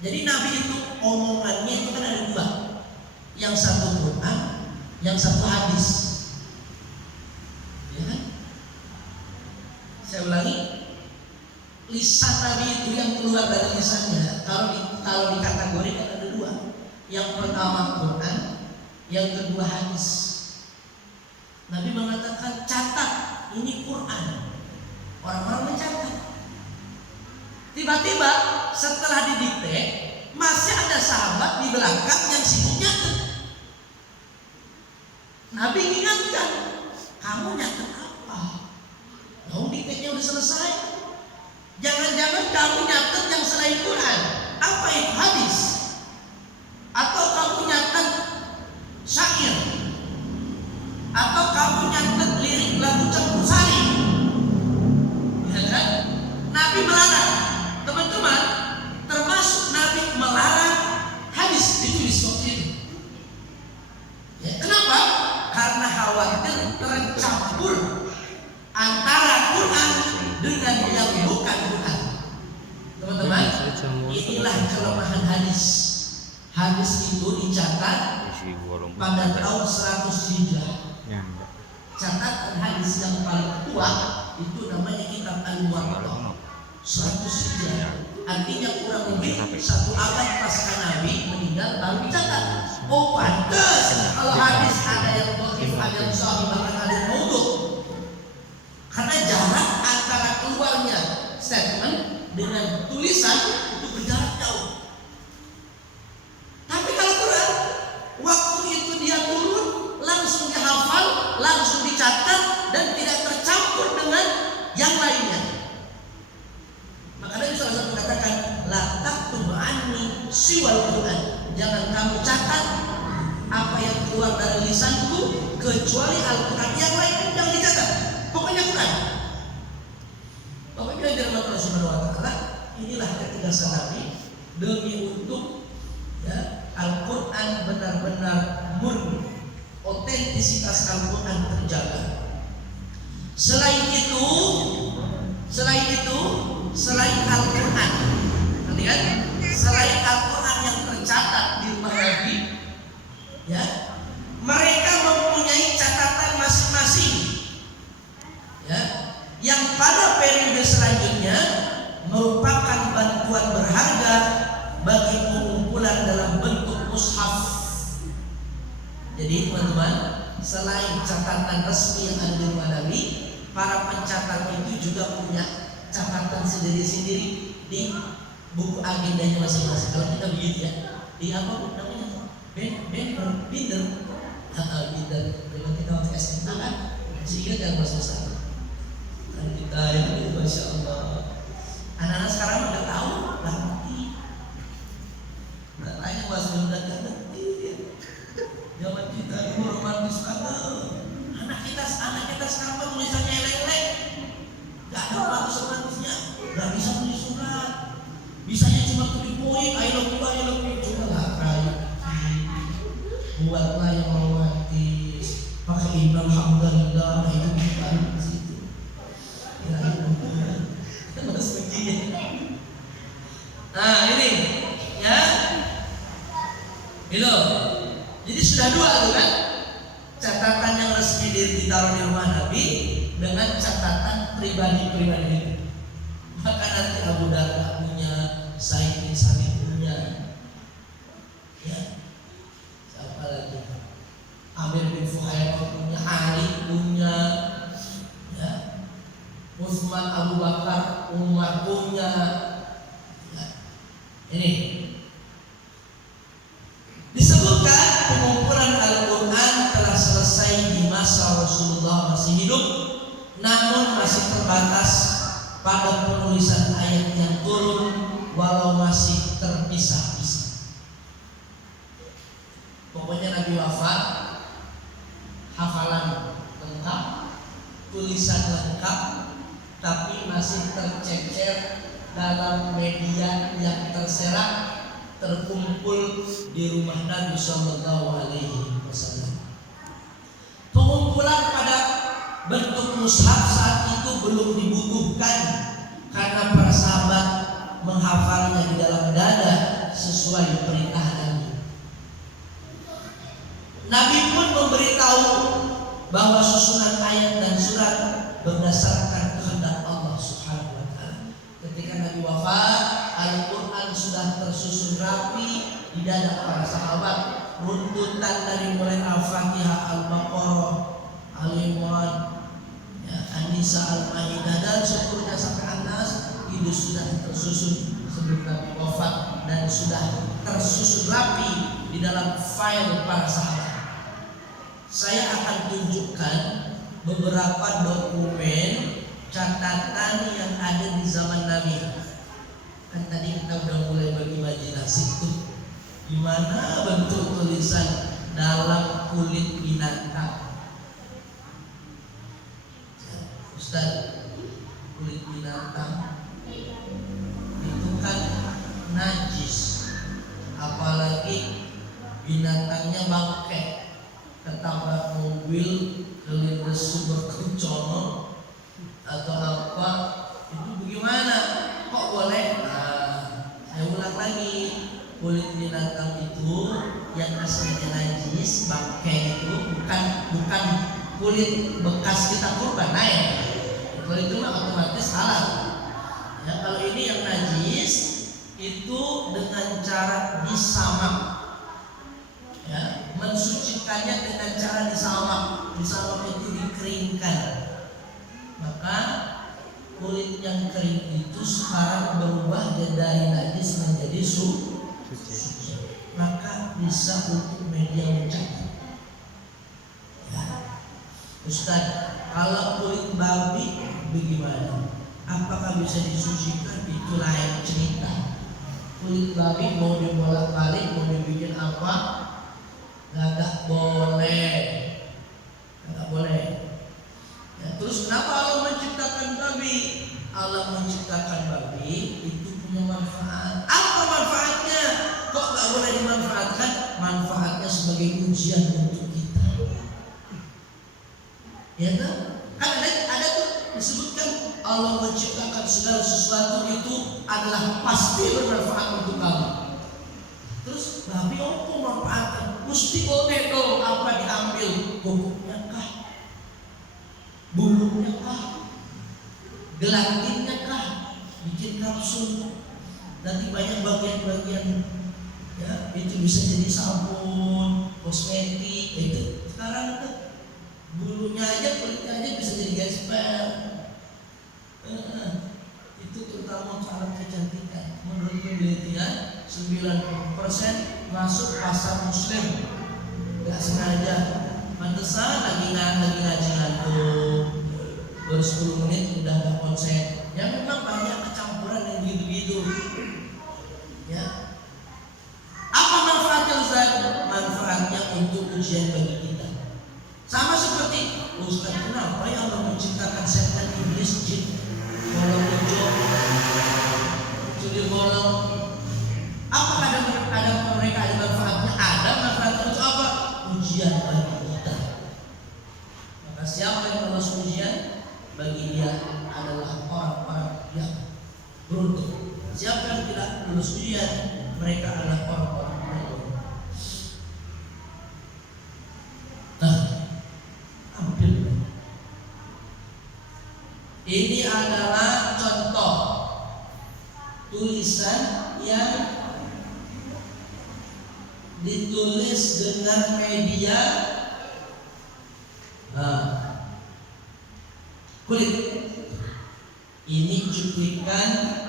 Jadi Nabi itu omongannya itu kan ada dua, yang satu Quran, yang satu hadis. Ya kan? Saya ulangi, lisan Nabi itu yang keluar dari lisannya kalau dikategorikan ada dua. Yang pertama Quran, yang kedua hadis. Nabi mengatakan catat, ini Quran. Orang-orang mencatat. Tiba-tiba setelah didikte masih ada sahabat di belakang yang sibuk nyatet. Nabi ingatkan, kamu nyatet apa? Kamu diktenya udah selesai. Jangan-jangan kamu nyatet yang selain Quran. Apa itu hadis? Atau kamu nyatet syair? Atau kamu nyatet lirik lagu campur sari? Ya kan? Nabi melarang. Teman-teman, termasuk Nabi melarang hadis ditulis waktu itu. Ya, kenapa? Karena khawatir tercampur antara Quran dengan yang bukan Quran. Teman-teman, inilah kelemahan hadis. Hadis itu dicatat pada tahun 100 Hijrah. Catatan hadis yang paling tua itu namanya kitab Al-Muwatta, 100 Hijrah. Artinya kurang lebih 1 abad pasca Nabi meninggal baru dicatat. Oh pantas kalau hadis ada yang dhaif, ada yang sahih, bahkan ada yang maudhu. Karena jarak antara keluarnya statement dengan tulisan itu berjarak jauh. Tapi kalau Quran, waktu itu dia turun, langsung dihafal, langsung dicatat dan tidak tercampur dengan yang lainnya. Maka Nabi SAW mengatakan, la taktub anni siwal Quran, jangan kamu catat apa yang keluar dari lisanku kecuali Al-Quran. Yang lain jangan dicatat, pokoknya Quran. inilah ketegasan Nabi demi untuk ya Al-Quran benar-benar murni, otentisitas Al-Quran terjaga. Selain Al-Quran, lihat, selain Al-Quran yang tercatat di rumah Nabi, ya, mereka mempunyai catatan masing-masing, ya, yang pada periode selanjutnya merupakan bantuan berharga bagi pengumpulan dalam bentuk mushaf. Jadi teman-teman, selain catatan resmi yang ada di rumah Nabi, para pencatat itu juga punya catatan sendiri-sendiri di buku agendanya masing-masing. Kalau kita begitu ya, di apa namanya? Binder. Kalau kita waktu SMA kan, sehingga jangan masuk-masuk. Kan kita ini Masya Allah. Anak-anak sekarang udah tahu, udah ngerti. Nah, lainnya masih udah ngerti. Zaman kita dulu romantis banget. Anak kita sekarang tulisannya elek-elek. Gak ada romantis-romantisnya. Gak bisa tulis surat. Bisanya cuma tulis poin, I love you. Cuma gak kayak buatlah yang romantis. Pakai innal hamdalillah, itu bukan di situ. Ya, nah ini ya gitu. Jadi sudah dua tuh kan, catatan yang resmi ditaruh di rumah Nabi dengan catatan pribadi-pribadi itu. Maka nanti Abu Darda punya, Said bin Sabit punya, ya, siapa lagi, Amir bin Fuhairah punya, Ali punya, ya, Utsman, Abu Bakar, Umar punya. Ya. Ini disebutkan pengumpulan Al-Quran telah selesai di masa Rasulullah masih hidup, namun masih terbatas pada penulisan ayat yang turun, walau masih terpisah-pisah. Pokoknya Nabi wafat, hafalan lengkap, tulisan lengkap, tapi masih tercecer dalam media yang terserak, terkumpul di rumah Nabi Sallallahu Alaihi Wasallam. Pengumpulan pada bentuk mushaf saat itu belum dibutuhkan karena para sahabat menghafalnya di dalam dada sesuai perintah Nabi. Nabi pun memberitahu bahwa susunan ayat dan surat berdasarkan kehendak Allah Subhanahu wa taala. Ketika Nabi wafat, Al-Quran sudah tersusun rapi di dada para sahabat. Runtutan dari mulai Al-Fatihah, Al-Baqarah, Al-Imran, ya, An-Nisa, Al-Maidah dan seterusnya sampai An-Nas itu sudah tersusun sebelum Nabi wafat dan sudah tersusun rapi di dalam file para sahabat. Saya akan tunjukkan beberapa dokumen catatan yang ada di zaman Nabi. Kan tadi kita udah mulai berimajinasi tuh, gimana bentuk tulisan dalam kulit binatang. Ustaz, kulit binatang itu kan najis, apalagi binatangnya bangke, ketabrak mobil, kelindes sumber kencono atau apa, itu bagaimana? Kok boleh? Nah, saya ulang lagi, kulit binatang itu yang aslinya najis, bangke itu bukan kulit bekas kita kurban, naik. Kalau itu mah otomatis halal. Ya, kalau ini yang najis itu dengan cara disamak. Ya, mensucikannya dengan cara disamak. Disamak itu dikeringkan. Maka kulit yang kering itu sekarang berubah dari najis menjadi suci. Maka bisa untuk media mencatat. Ya. Ustaz, kalau kulit babi bagaimana? Apakah bisa disucikan? Itu lain cerita. Kulit babi mau dibolak-balik, mau dibikin apa? Nggak boleh. Ya, terus kenapa Allah menciptakan babi? Allah menciptakan babi itu punya boleh dimanfaatkan, manfaatnya sebagai ujian untuk kita. Ya kan? Kan ada tuh disebutkan Allah menciptakan segala sesuatu itu adalah pasti bermanfaat untuk kamu. Terus tapi apa manfaatnya? Mesti boleh dong apa diambil, pokoknya kah? Bulunya kah? Gelatinnya kah? Bikin kapsul. Nanti banyak bagian-bagian, ya itu bisa jadi sabun, kosmetik, itu sekarang tuh bulunya aja, kulitnya aja bisa jadi gesper. Itu terutama alat kecantikan. Menurut penelitian 90% masuk pasar muslim. Gak sengaja, pantesan lagi ngaji ngantuk, baru 10 menit udah gak konsen. Ya memang banyak kecampuran yang gitu-gitu. Ya. Apa manfaatnya Ustaz? Manfaatnya untuk ujian bagi kita. Sama seperti Ustaz, kenapa ya Allah menciptakan setan, iblis, jin, bolong hijau, sudut bolong? Apakah ada mereka ada manfaatnya? Ada manfaatnya untuk apa? Ujian bagi kita. Maka siapa yang lolos ujian, bagi dia adalah orang-orang yang beruntung. Siapa yang tidak lulus ujian, mereka adalah orang-orang yang beruntung. Ambil. Ini adalah contoh tulisan yang ditulis dengan media kulit. Ini cuplikan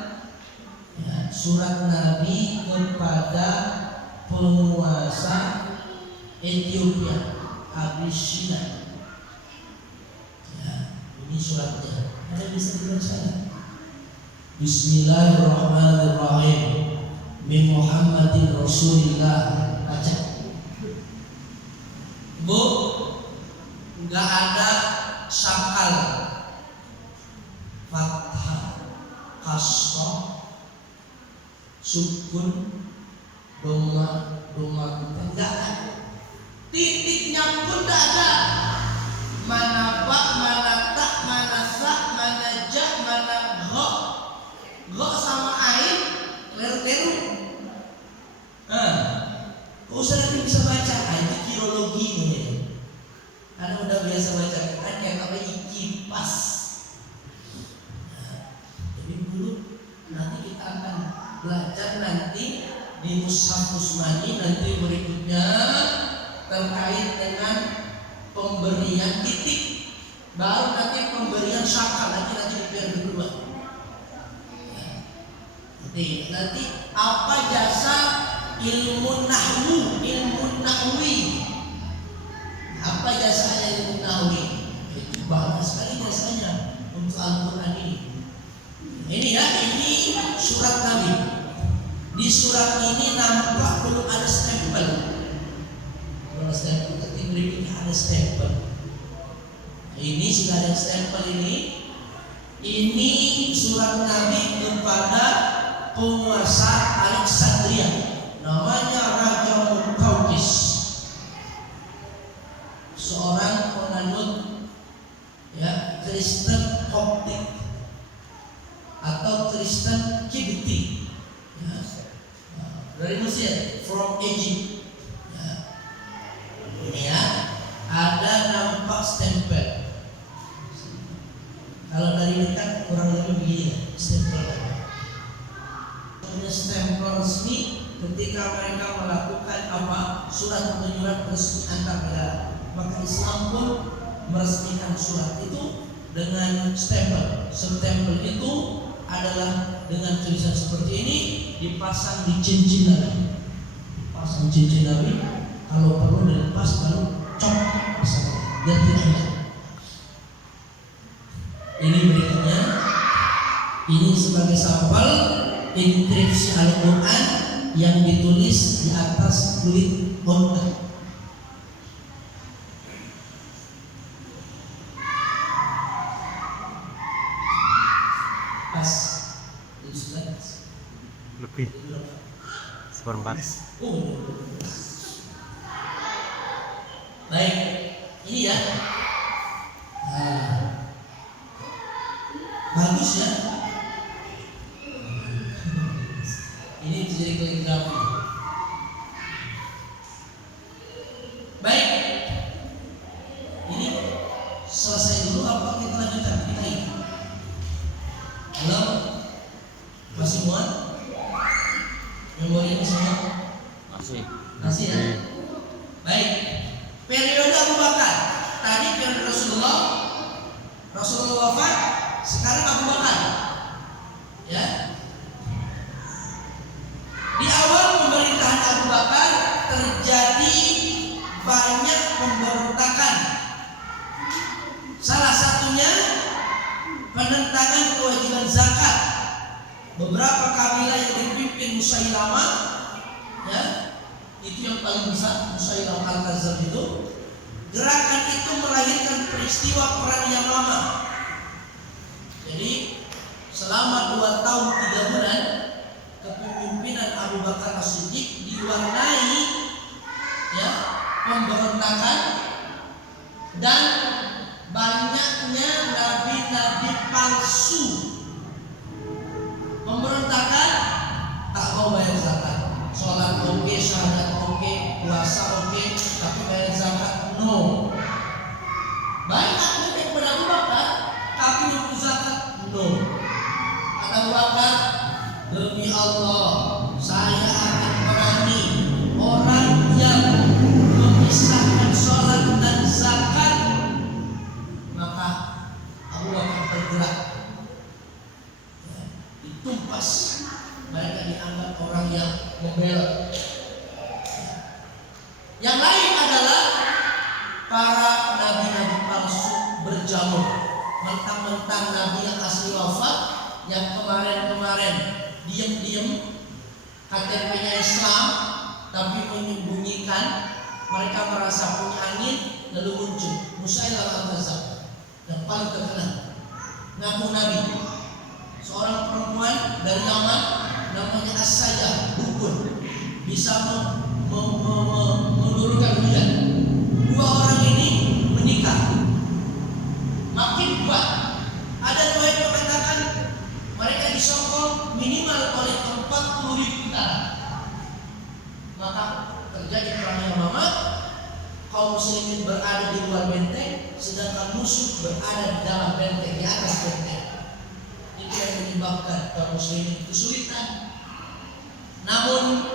surat Nabi kepada penguasa Ethiopia, Abyssinia. Ya, ini suratnya. Ada bisa dibaca? Bismillahirrahmanirrahim. Min Muhammadin Rasulillah. Baca. Bu, enggak ada sakal, fathah, kasrah, sukun, doma enggak ada. Titiknya pun enggak ada. Mana ba, mana ta, mana sa, mana ja, mana gha. Gha sama ain leru-leru. Usah nanti bisa baca. Itu kirologi ini. Karena udah biasa baca kan yang namanya kipas. Jadi dulu nanti kita akan belajar nanti di Mushaf Usmani nanti berikutnya terkait dengan pemberian titik, baru nanti pemberian syakal nanti di periode kedua. Nanti apa jasa ilmu nahwu, ilmu nahwi? Apa jasanya ilmu nahwi? Itu banyak sekali jasanya untuk Al-Quran ini. Ini ya, ini surat Nabi. Di surat ini nampak belum ada stempel. Belum ada stempel, tapi berikutnya ada stempel. Ini sudah ada stempel ini. Ini surat Nabi kepada penguasa Alexandria. Namanya Raja Muqawqis. Seorang penganut ya Kristen Koptik atau Kristen Kipti ya, dari Mesir, from Egypt ya. Ini ya, ada nampak stempel. Kalau dari dekat kurang lebih begini ya, stempel. Punya stempel resmi ketika mereka melakukan surat menyurat resmi antar negara. Maka Islam pun meresmikan surat itu dengan stempel. Stempel itu adalah dengan tulisan seperti ini, dipasang di cincin Nabi. Pasang cincin Nabi, kalau perlu dilepas baru cok pasang. Biar tidak hilang. Ini berikutnya. Ini sebagai sampel inskripsi Al-Quran yang ditulis di atas kulit onta. Pas lebih seperempat. Baik, ini ya. Nah, bagus ya. Ini jadi kaligrafi. Baik, ini selesai dulu apa kita lanjutkan? Kita ini. Halo, masih muat? Memori masih muat? Masih ya. Baik. Periode Abu Bakar. Tadi periode Rasulullah wafat, sekarang Abu Bakar. Ya. Di awal pemerintahan Abu Bakar terjadi banyak pemberontakan. Salah satunya penentangan kewajiban zakat. Beberapa kabilah yang dipimpin Musailamah, ya, itu yang paling besar, Musailamah Al-Kadzdzab itu. Gerakan itu melahirkan peristiwa perang Yamamah. Jadi selama 2 tahun 3 bulan kepemimpinan Abu Bakar As-Siddiq diwarnai, ya, pemberontakan dan banyaknya nabi-nabi palsu. Pemberontakan, tak mau bayar zakat, sholat oke, syahadat oke, puasa oke, tapi bayar zakat no. Banyak kritik kepada Abu Bakar, tapi untuk zakat no. Kata Abu Bakar, demi Allah, saya akan perangi orang yang memisahkan sholat dan zakat. Maka Abu Bakar bergerak, ya, ditumpas. Mereka dianggap orang yang membela. Yang lain adalah para nabi-nabi palsu berjamur. Mentang-mentang nabi yang asli wafat, yang kemarin-kemarin diam-diam KTP-nya Islam tapi menyembunyikan, mereka merasa punya angin, lalu muncul Musailamah Al-Kadzdzab yang paling terkenal, ngaku nabi. Seorang perempuan dari Yaman namanya As-Sayah, dukun, bisa menurunkan hujan. 2 orang ini menikah, makin kuat. Ada riwayat mengatakan mereka disokong minimal oleh 40.000 tentara. Maka terjadi perang Yamamah. Kaum muslimin berada di luar benteng, sedangkan musuh berada di dalam benteng, di atas benteng. Itu yang menyebabkan kaum muslimin kesulitan. Namun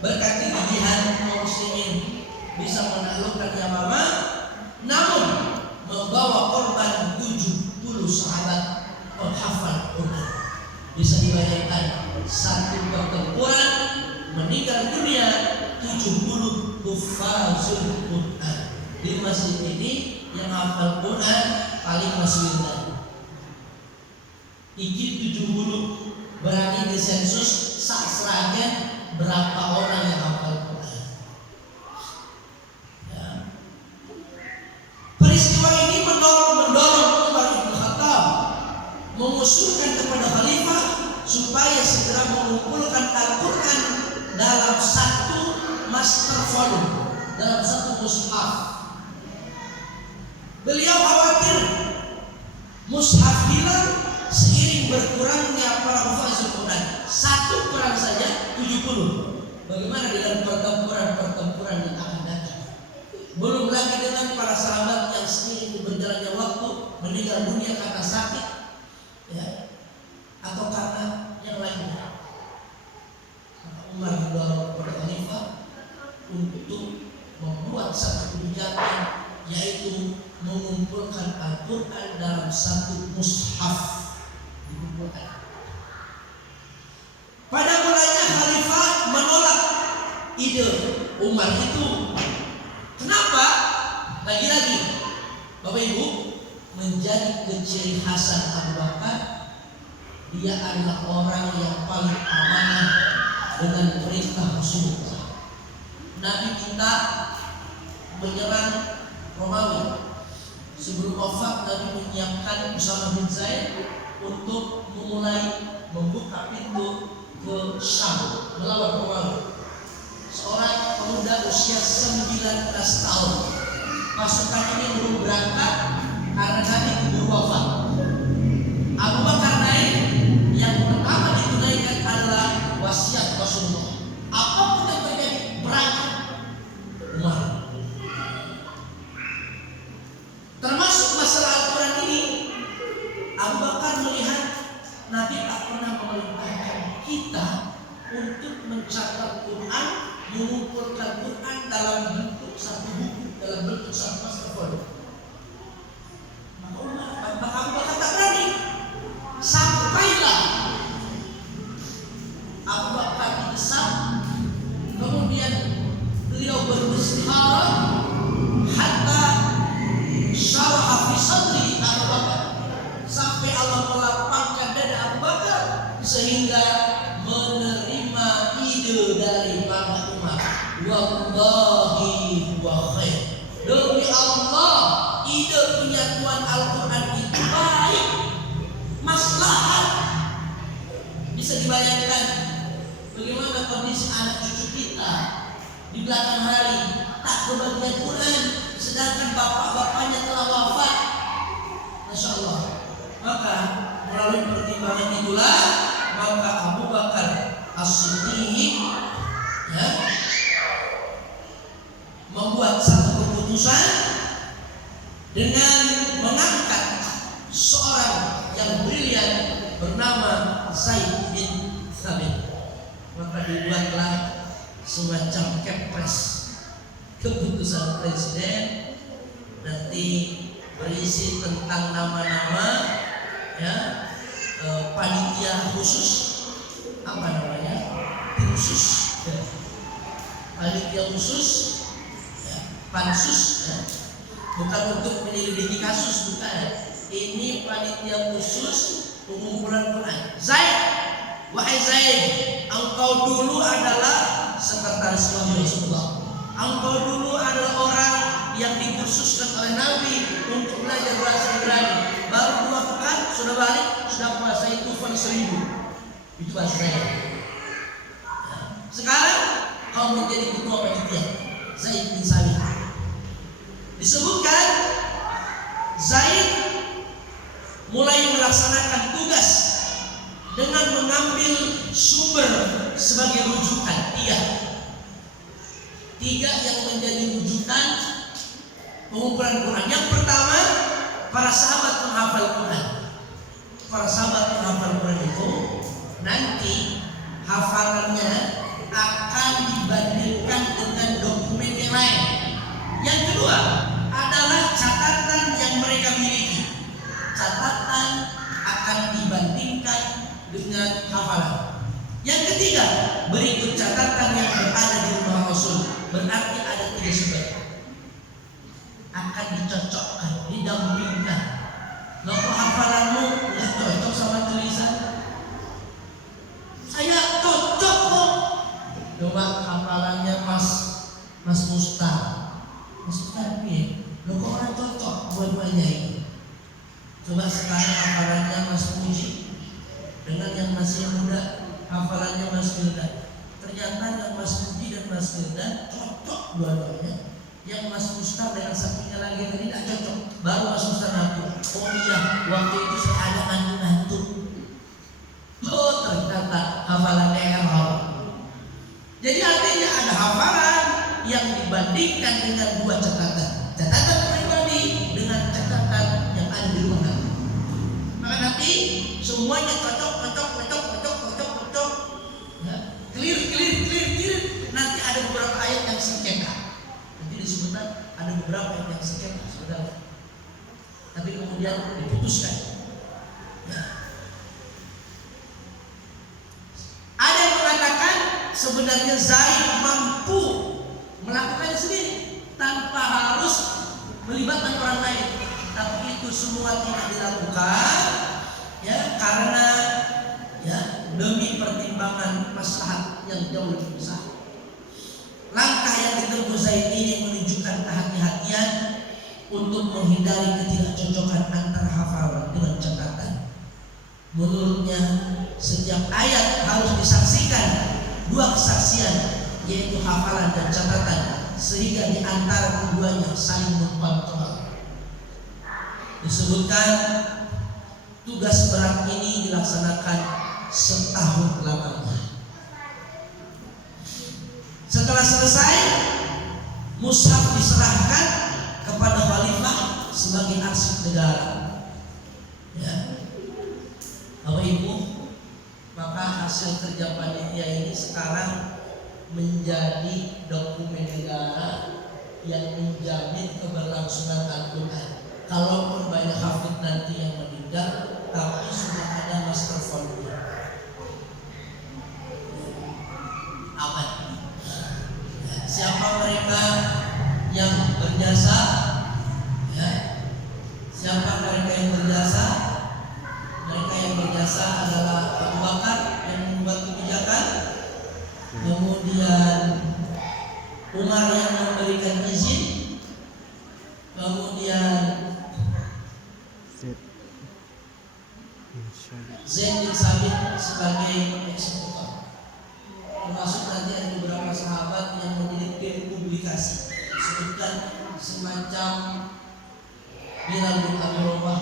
berkat kegigihan kaum muslimin bisa menaklukkan Yamamah, namun membawa korban 70 sahabat penghafal Quran. Bisa dibayangkan, satu pertempuran meninggal dunia 70 hufazul Quran. Di masjid ini yang hafal Quran paling masjidnya. Iki 70 berani disensus sak seragen berapa orang yang hafal Quran. Ya. Peristiwa ini mendorong Umar bin Khattab mengusulkan kepada khalifah supaya segera mengumpulkan Al-Quran dalam satu master volume, dalam satu mushaf. Beliau khawatir mushaf hilang seiring berkurangnya para hafazul Quran. Satu perang saja 70. Bagaimana dengan pertempuran yang akan datang? Belum lagi dengan para sahabat yang seiring berjalannya waktu meninggal dunia karena sakit, ya, atau karena yang lainnya. Umar didorong kepada khalifah untuk membuat satu kebijakan, yaitu mengumpulkan Al-Quran dalam satu mushaf. Pada mulanya khalifah menolak ide Umar itu. Kenapa? Lagi-lagi Bapak Ibu, menjadi keciri khasan Abu Bakar, dia adalah orang yang paling amanah dengan perintah Rasulullah. Nabi kita menyerang Romawi. Sebelum wafat, Nabi menyiapkan Usamah bin Zaid untuk memulai membuka pintu ke Syam melawan Romawi. seorang pemuda usia 19 tahun. Pasukan ini belum berangkat karena Nabi keburu wafat. Abu Bakar naik, yang pertama ditunaikan adalah wasiat Rasulullah. Apapun yang terjadi, berangkat. Umar. Termasuk masalah Al-Quran ini, Abu Bakar melihat Nabi tak pernah memerintahkan kita untuk mencatat Quran, mengumpulkan Quran dalam bentuk satu buku, dalam bentuk satu masterfile. Maka Abu Bakar tak berani. Sampailah Abu Bakar didesak, kemudian beliau beristihara hatta syarah fi sadri Abu Bakar, sampai Allah melapangkan dada Abu Bakar sehingga menerima ide dari para umat. Wallahi wa khair. Demi Allah, ide penyatuan Al-Quran itu baik, maslahat. Bisa dibayangkan bagaimana kondisi anak cucu kita di belakang hari tak kebagian Quran, sedangkan bapak-bapaknya telah wafat. Masya Allah. Maka melalui pertimbangan itulah, maka Abu Bakar As-Siddiq membuat satu keputusan dengan mengangkat seorang yang brilian bernama Zaid bin Thabit. Maka dibuatlah semacam kepres keputusan presiden, nanti berisi tentang nama-nama panitia khusus, apa namanya, khusus, panitia khusus, pansus, bukan untuk menyelidiki kasus, bukan. Ini panitia khusus pengumpulan Quran. Zaid, wahai Zaid, engkau dulu adalah sekretaris Wahyu Rasulullah. Engkau dulu adalah orang yang dikhususkan oleh Nabi untuk belajar bahasa Ibrani. Baru 2 pekan sudah balik, sudah menguasai Tufan 1000. Itu bahasa saya. Sekarang kau menjadi ketua panitia, Zaid bin Thabit. Disebutkan Zaid mulai melaksanakan tugas dengan mengambil sumber sebagai rujukan. Tiga yang menjadi rujukan pengumpulan Quran. Yang pertama, para sahabat penghafal Quran. Para sahabat penghafal Quran itu nanti hafalannya akan dibandingkan dengan dokumen yang lain. Yang kedua adalah catatan yang mereka miliki. Catatan akan dibandingkan dengan hafalan. Yang ketiga, berikut catatan yang berada di rumah Rasul. Berarti ada 3 sumber. Akan dicocokkan, didampingkan. Loh, kok hafalanmu nggak cocok sama tulisan? Saya cocok kok. Coba hafalannya Mas Mustar. Mas Mustar piye? Loh, kok orang cocok buat ini? Coba sekarang hafalannya Mas Puji dengan yang masih muda, hafalannya Mas Wildan. Ternyata yang Mas Puji dan Mas Wildan cocok dua-duanya. Yang Mas Mustar dengan satunya lagi tadi tidak cocok. Baru Mas Mustar ngaku, oh iya, waktu itu saya ada ngantuk. Oh, ternyata hafalannya error. Jadi artinya ada hafalan yang dibandingkan dengan 2 catatan. Catatan pribadi dengan catatan yang ada di rumah. Maka nanti semuanya cocok. Ya, clear. Nanti ada beberapa ayat yang sengketa. Nanti disebutkan ada beberapa ayat yang sengketa sebenarnya. Tapi kemudian diputuskan. Ya. Ada yang mengatakan sebenarnya Zaid mampu melakukannya sendiri tanpa harus melibatkan orang lain. Tapi itu semua tidak dilakukan, ya, karena demi pertimbangan maslahat yang jauh lebih besar. Langkah yang ditempuh Zaid ini menunjukkan kehati-hatian untuk menghindari ketidakcocokan antara hafalan dengan catatan. Menurutnya setiap ayat harus disaksikan 2 kesaksian yaitu hafalan dan catatan, sehingga di antara keduanya saling mengkontrol. Disebutkan tugas berat ini dilaksanakan setahun lamanya. Setelah selesai, mushaf diserahkan kepada khalifah sebagai arsip negara. Ya, Bapak Ibu, maka hasil kerja panitia ini sekarang menjadi dokumen negara yang menjamin keberlangsungan Al-Quran. Kalaupun banyak hafid nanti yang meninggal, tapi sudah ada master file. Aman. Siapa mereka yang berjasa? Ya. Siapa mereka yang berjasa? Mereka yang berjasa adalah Abu Bakar yang membuat kebijakan, kemudian Umar yang memberikan izin, kemudian Zaid bin Sabit sebagai eksekutor. Termasuk nanti ada beberapa sahabat yang menjadi tim publikasi. Disebutkan semacam Bilal bin Abi Rabah.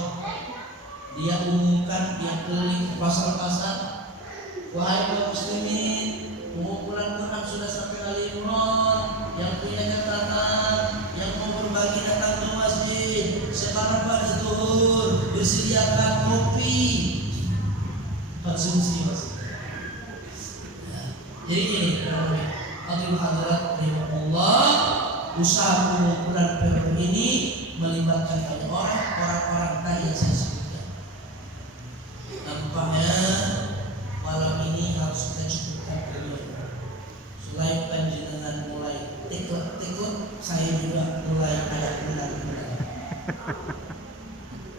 Dia umumkan, dia keliling ke pasar-pasar. Wahai kaum muslimin, pengumpulan Quran sudah sampai Ali Imran. Yang punya catatan, yang mau berbagi datang ke masjid. Sekarang pada zuhur disediakan kopi. Konsumsi mas. Ya. Jadi ini, Akhirul Hadirat rahimahullah, usaha pengumpulan PMU ini melibatkan banyak orang tadi yang saya sebutkan. Nampaknya malam ini harus kita cukupkan dulu. Selain panjenengan mulai tikut, saya juga mulai ada benar-benar.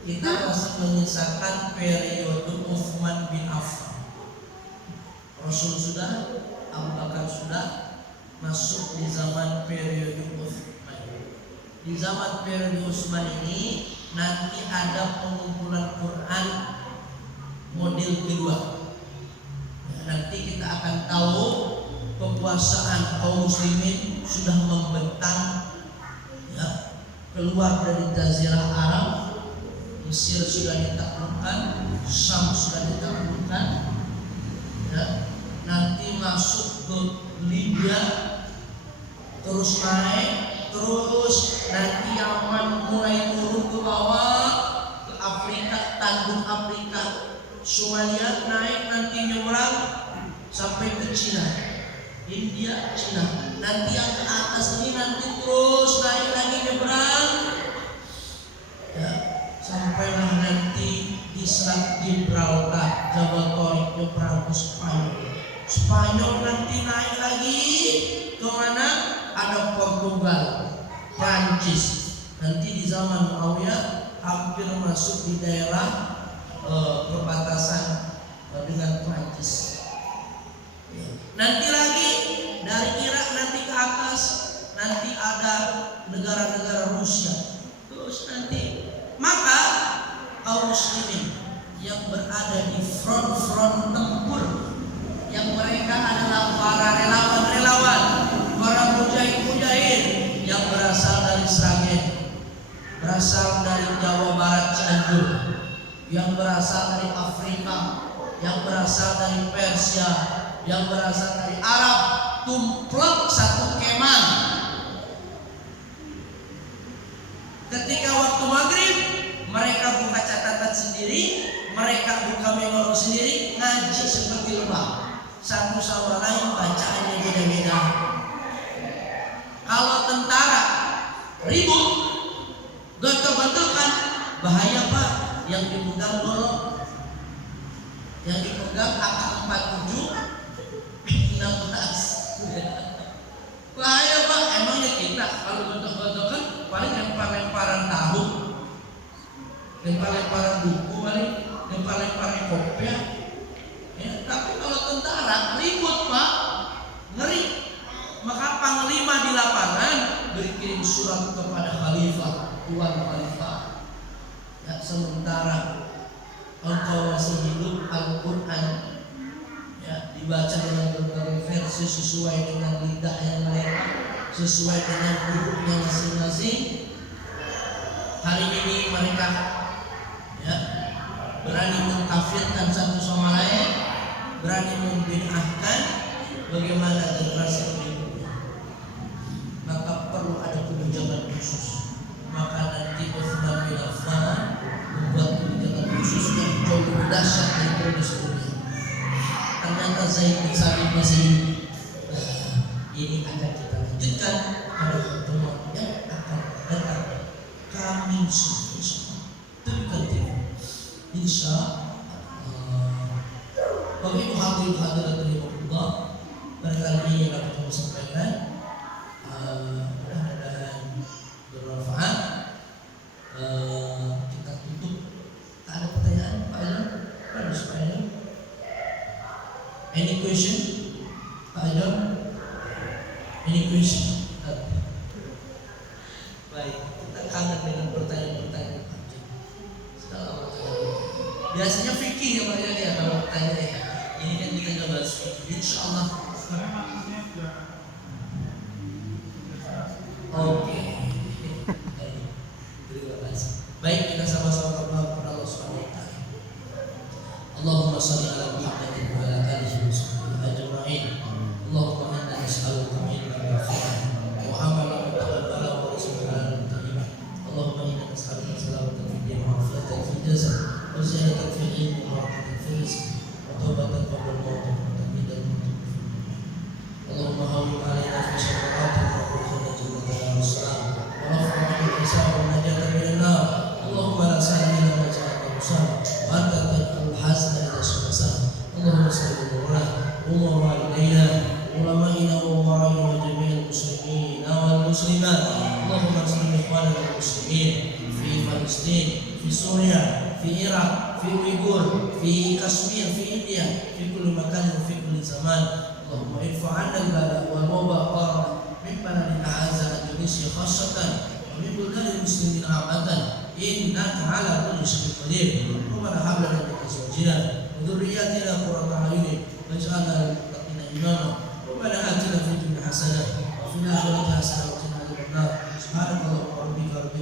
Kita masih menyisakan periode Utsman bin Affan. Rasul sudah, Abu Bakar sudah, masuk di zaman periode Utsman. Di zaman periode Utsman ini nanti ada pengumpulan Quran model kedua. Nanti kita akan tahu kekuasaan kaum muslimin sudah membentang, ya, keluar dari Jazirah Arab. Mesir sudah ditaklukkan, Syam sudah ditaklukkan, ya. Nanti masuk ke Libya, terus naik, terus nanti Yaman mulai turun ke bawah ke Afrika, tanduk Afrika, Somalia naik, nanti nyebrang sampai ke Cina, India, Cina. Nanti yang ke atas ini nanti terus naik lagi nyebrang, ya, sampailah nanti di Selat Gibraltar, Jabal Torik, nyebrang ke Spanyol. Spanyol nanti naik lagi ke mana? Ada Portugal, Prancis. Nanti di zaman Muawiyah hampir masuk di daerah perbatasan dengan Prancis. Nanti lagi dari Irak nanti ke atas, nanti ada negara-negara Rusia. Terus nanti, maka kaum muslimin yang berada di front tempur, yang mereka adalah para relawan-relawan, para mujahid-mujahid yang berasal dari Sragen, berasal dari Jawa Barat Cianjur, yang berasal dari Afrika, yang berasal dari Persia, yang berasal dari Arab, tumplek satu kemah. Ketika waktu maghrib, mereka buka catatan sendiri, mereka buka memori sendiri, ngaji seperti lebah. Satu sama lain bacaannya beda-beda. Kalau tentara ribut, gontok-gontokan, bahaya Pak. Yang dipegang golok, yang dipegang AK-47, 16. Bahaya Pak. Emangnya kita kalau gontok-gontokan paling lempar-lemparan tahu, lempar-lemparan buku, paling lempar-lemparan kopiah. Ya, tapi kalau tentara ribut Pak, ngeri. Maka panglima di lapangan berkirim surat kepada khalifah, tuan khalifah. Ya, sementara engkau masih hidup, Al-Quran, ya, dibaca dengan berbagai versi. masih sesuai dengan lidahnya mereka, sesuai dengan hurufnya masing-masing. Hari ini mereka ya, berani mengkafirkan satu sama lain, berani membid'ahkan. Bagaimana generasi berikutnya? Maka perlu ada kebijakan khusus. Maka nanti Utsman bin Affan membuat kebijakan khusus yang jauh lebih dahsyat daripada sebelumnya. Ternyata Zaid bin Sabit masih ini akan kita lanjutkan pada pertemuan yang akan datang. Kami insya insya Bapak Ibu hadirin hadirat rahimahullah, barangkali ini yang dapat kami sampaikan mudah-mudahan bermanfaat. Kita tutup. Ada pertanyaan Pak Aidon? Bagus Pak Aidon. Any question Pak Aidon? Any question? Baik, kita kangen dengan pertanyaan-pertanyaan. Biasanya fikih ya Pak Aidon ya kalau bertanya ya. Ini kan kita coba insyaallah. Oke. Terima kasih. Baik, kita sama-sama berdoa kepada Allah Subhanahu wa taala. Allahumma shalli ala Muhammadin wa ala alihi wa sahbihi ajma'in. Allahumma inna nas'aluka ilman nafi'an wa amalan mutaqabbalan wa rizqan tayyiban. Allahumma inna nas'aluka salamatan fid din wa afiyatan fil jasad wa ziyadatan fil ilmi wa barakatan fil rizq. Taubatan qabla al-maut wa tamyidan Allahumma hawwin 'alaina fi syarratina wa qina jannatan as-salam wa rafa'na al-hisab wa najatan minan nar. Allahumma la sahla illa ma ja'altahu sahlan wa anta taj'alul hazna idha shi'ta sahlan. Allahumma salli ala Muhammad wa walidayna ulama'ina wa umara'ina wa jami'il muslimina wal muslimat. Allahumma ansur ikhwanana wal muslimin fi Palestin, fi Suriah, fi Irak, في ويغور، في كشمير، في إنديا، في كل مكان وفي كل زمان. اللهم ارفع عنا البلاء والوباء من بلدنا هذا إندونيسيا خاصة ومن بلدان المسلمين عامة إنك على كل شيء قدير. ربنا هب لنا من أزواجنا وذرياتنا قرة أعين واجعلنا للمتقين إماما. ربنا آتنا في الدنيا حسنة وفي الآخرة حسنة وقنا عذاب النار. سبحانك اللهم وبحمدك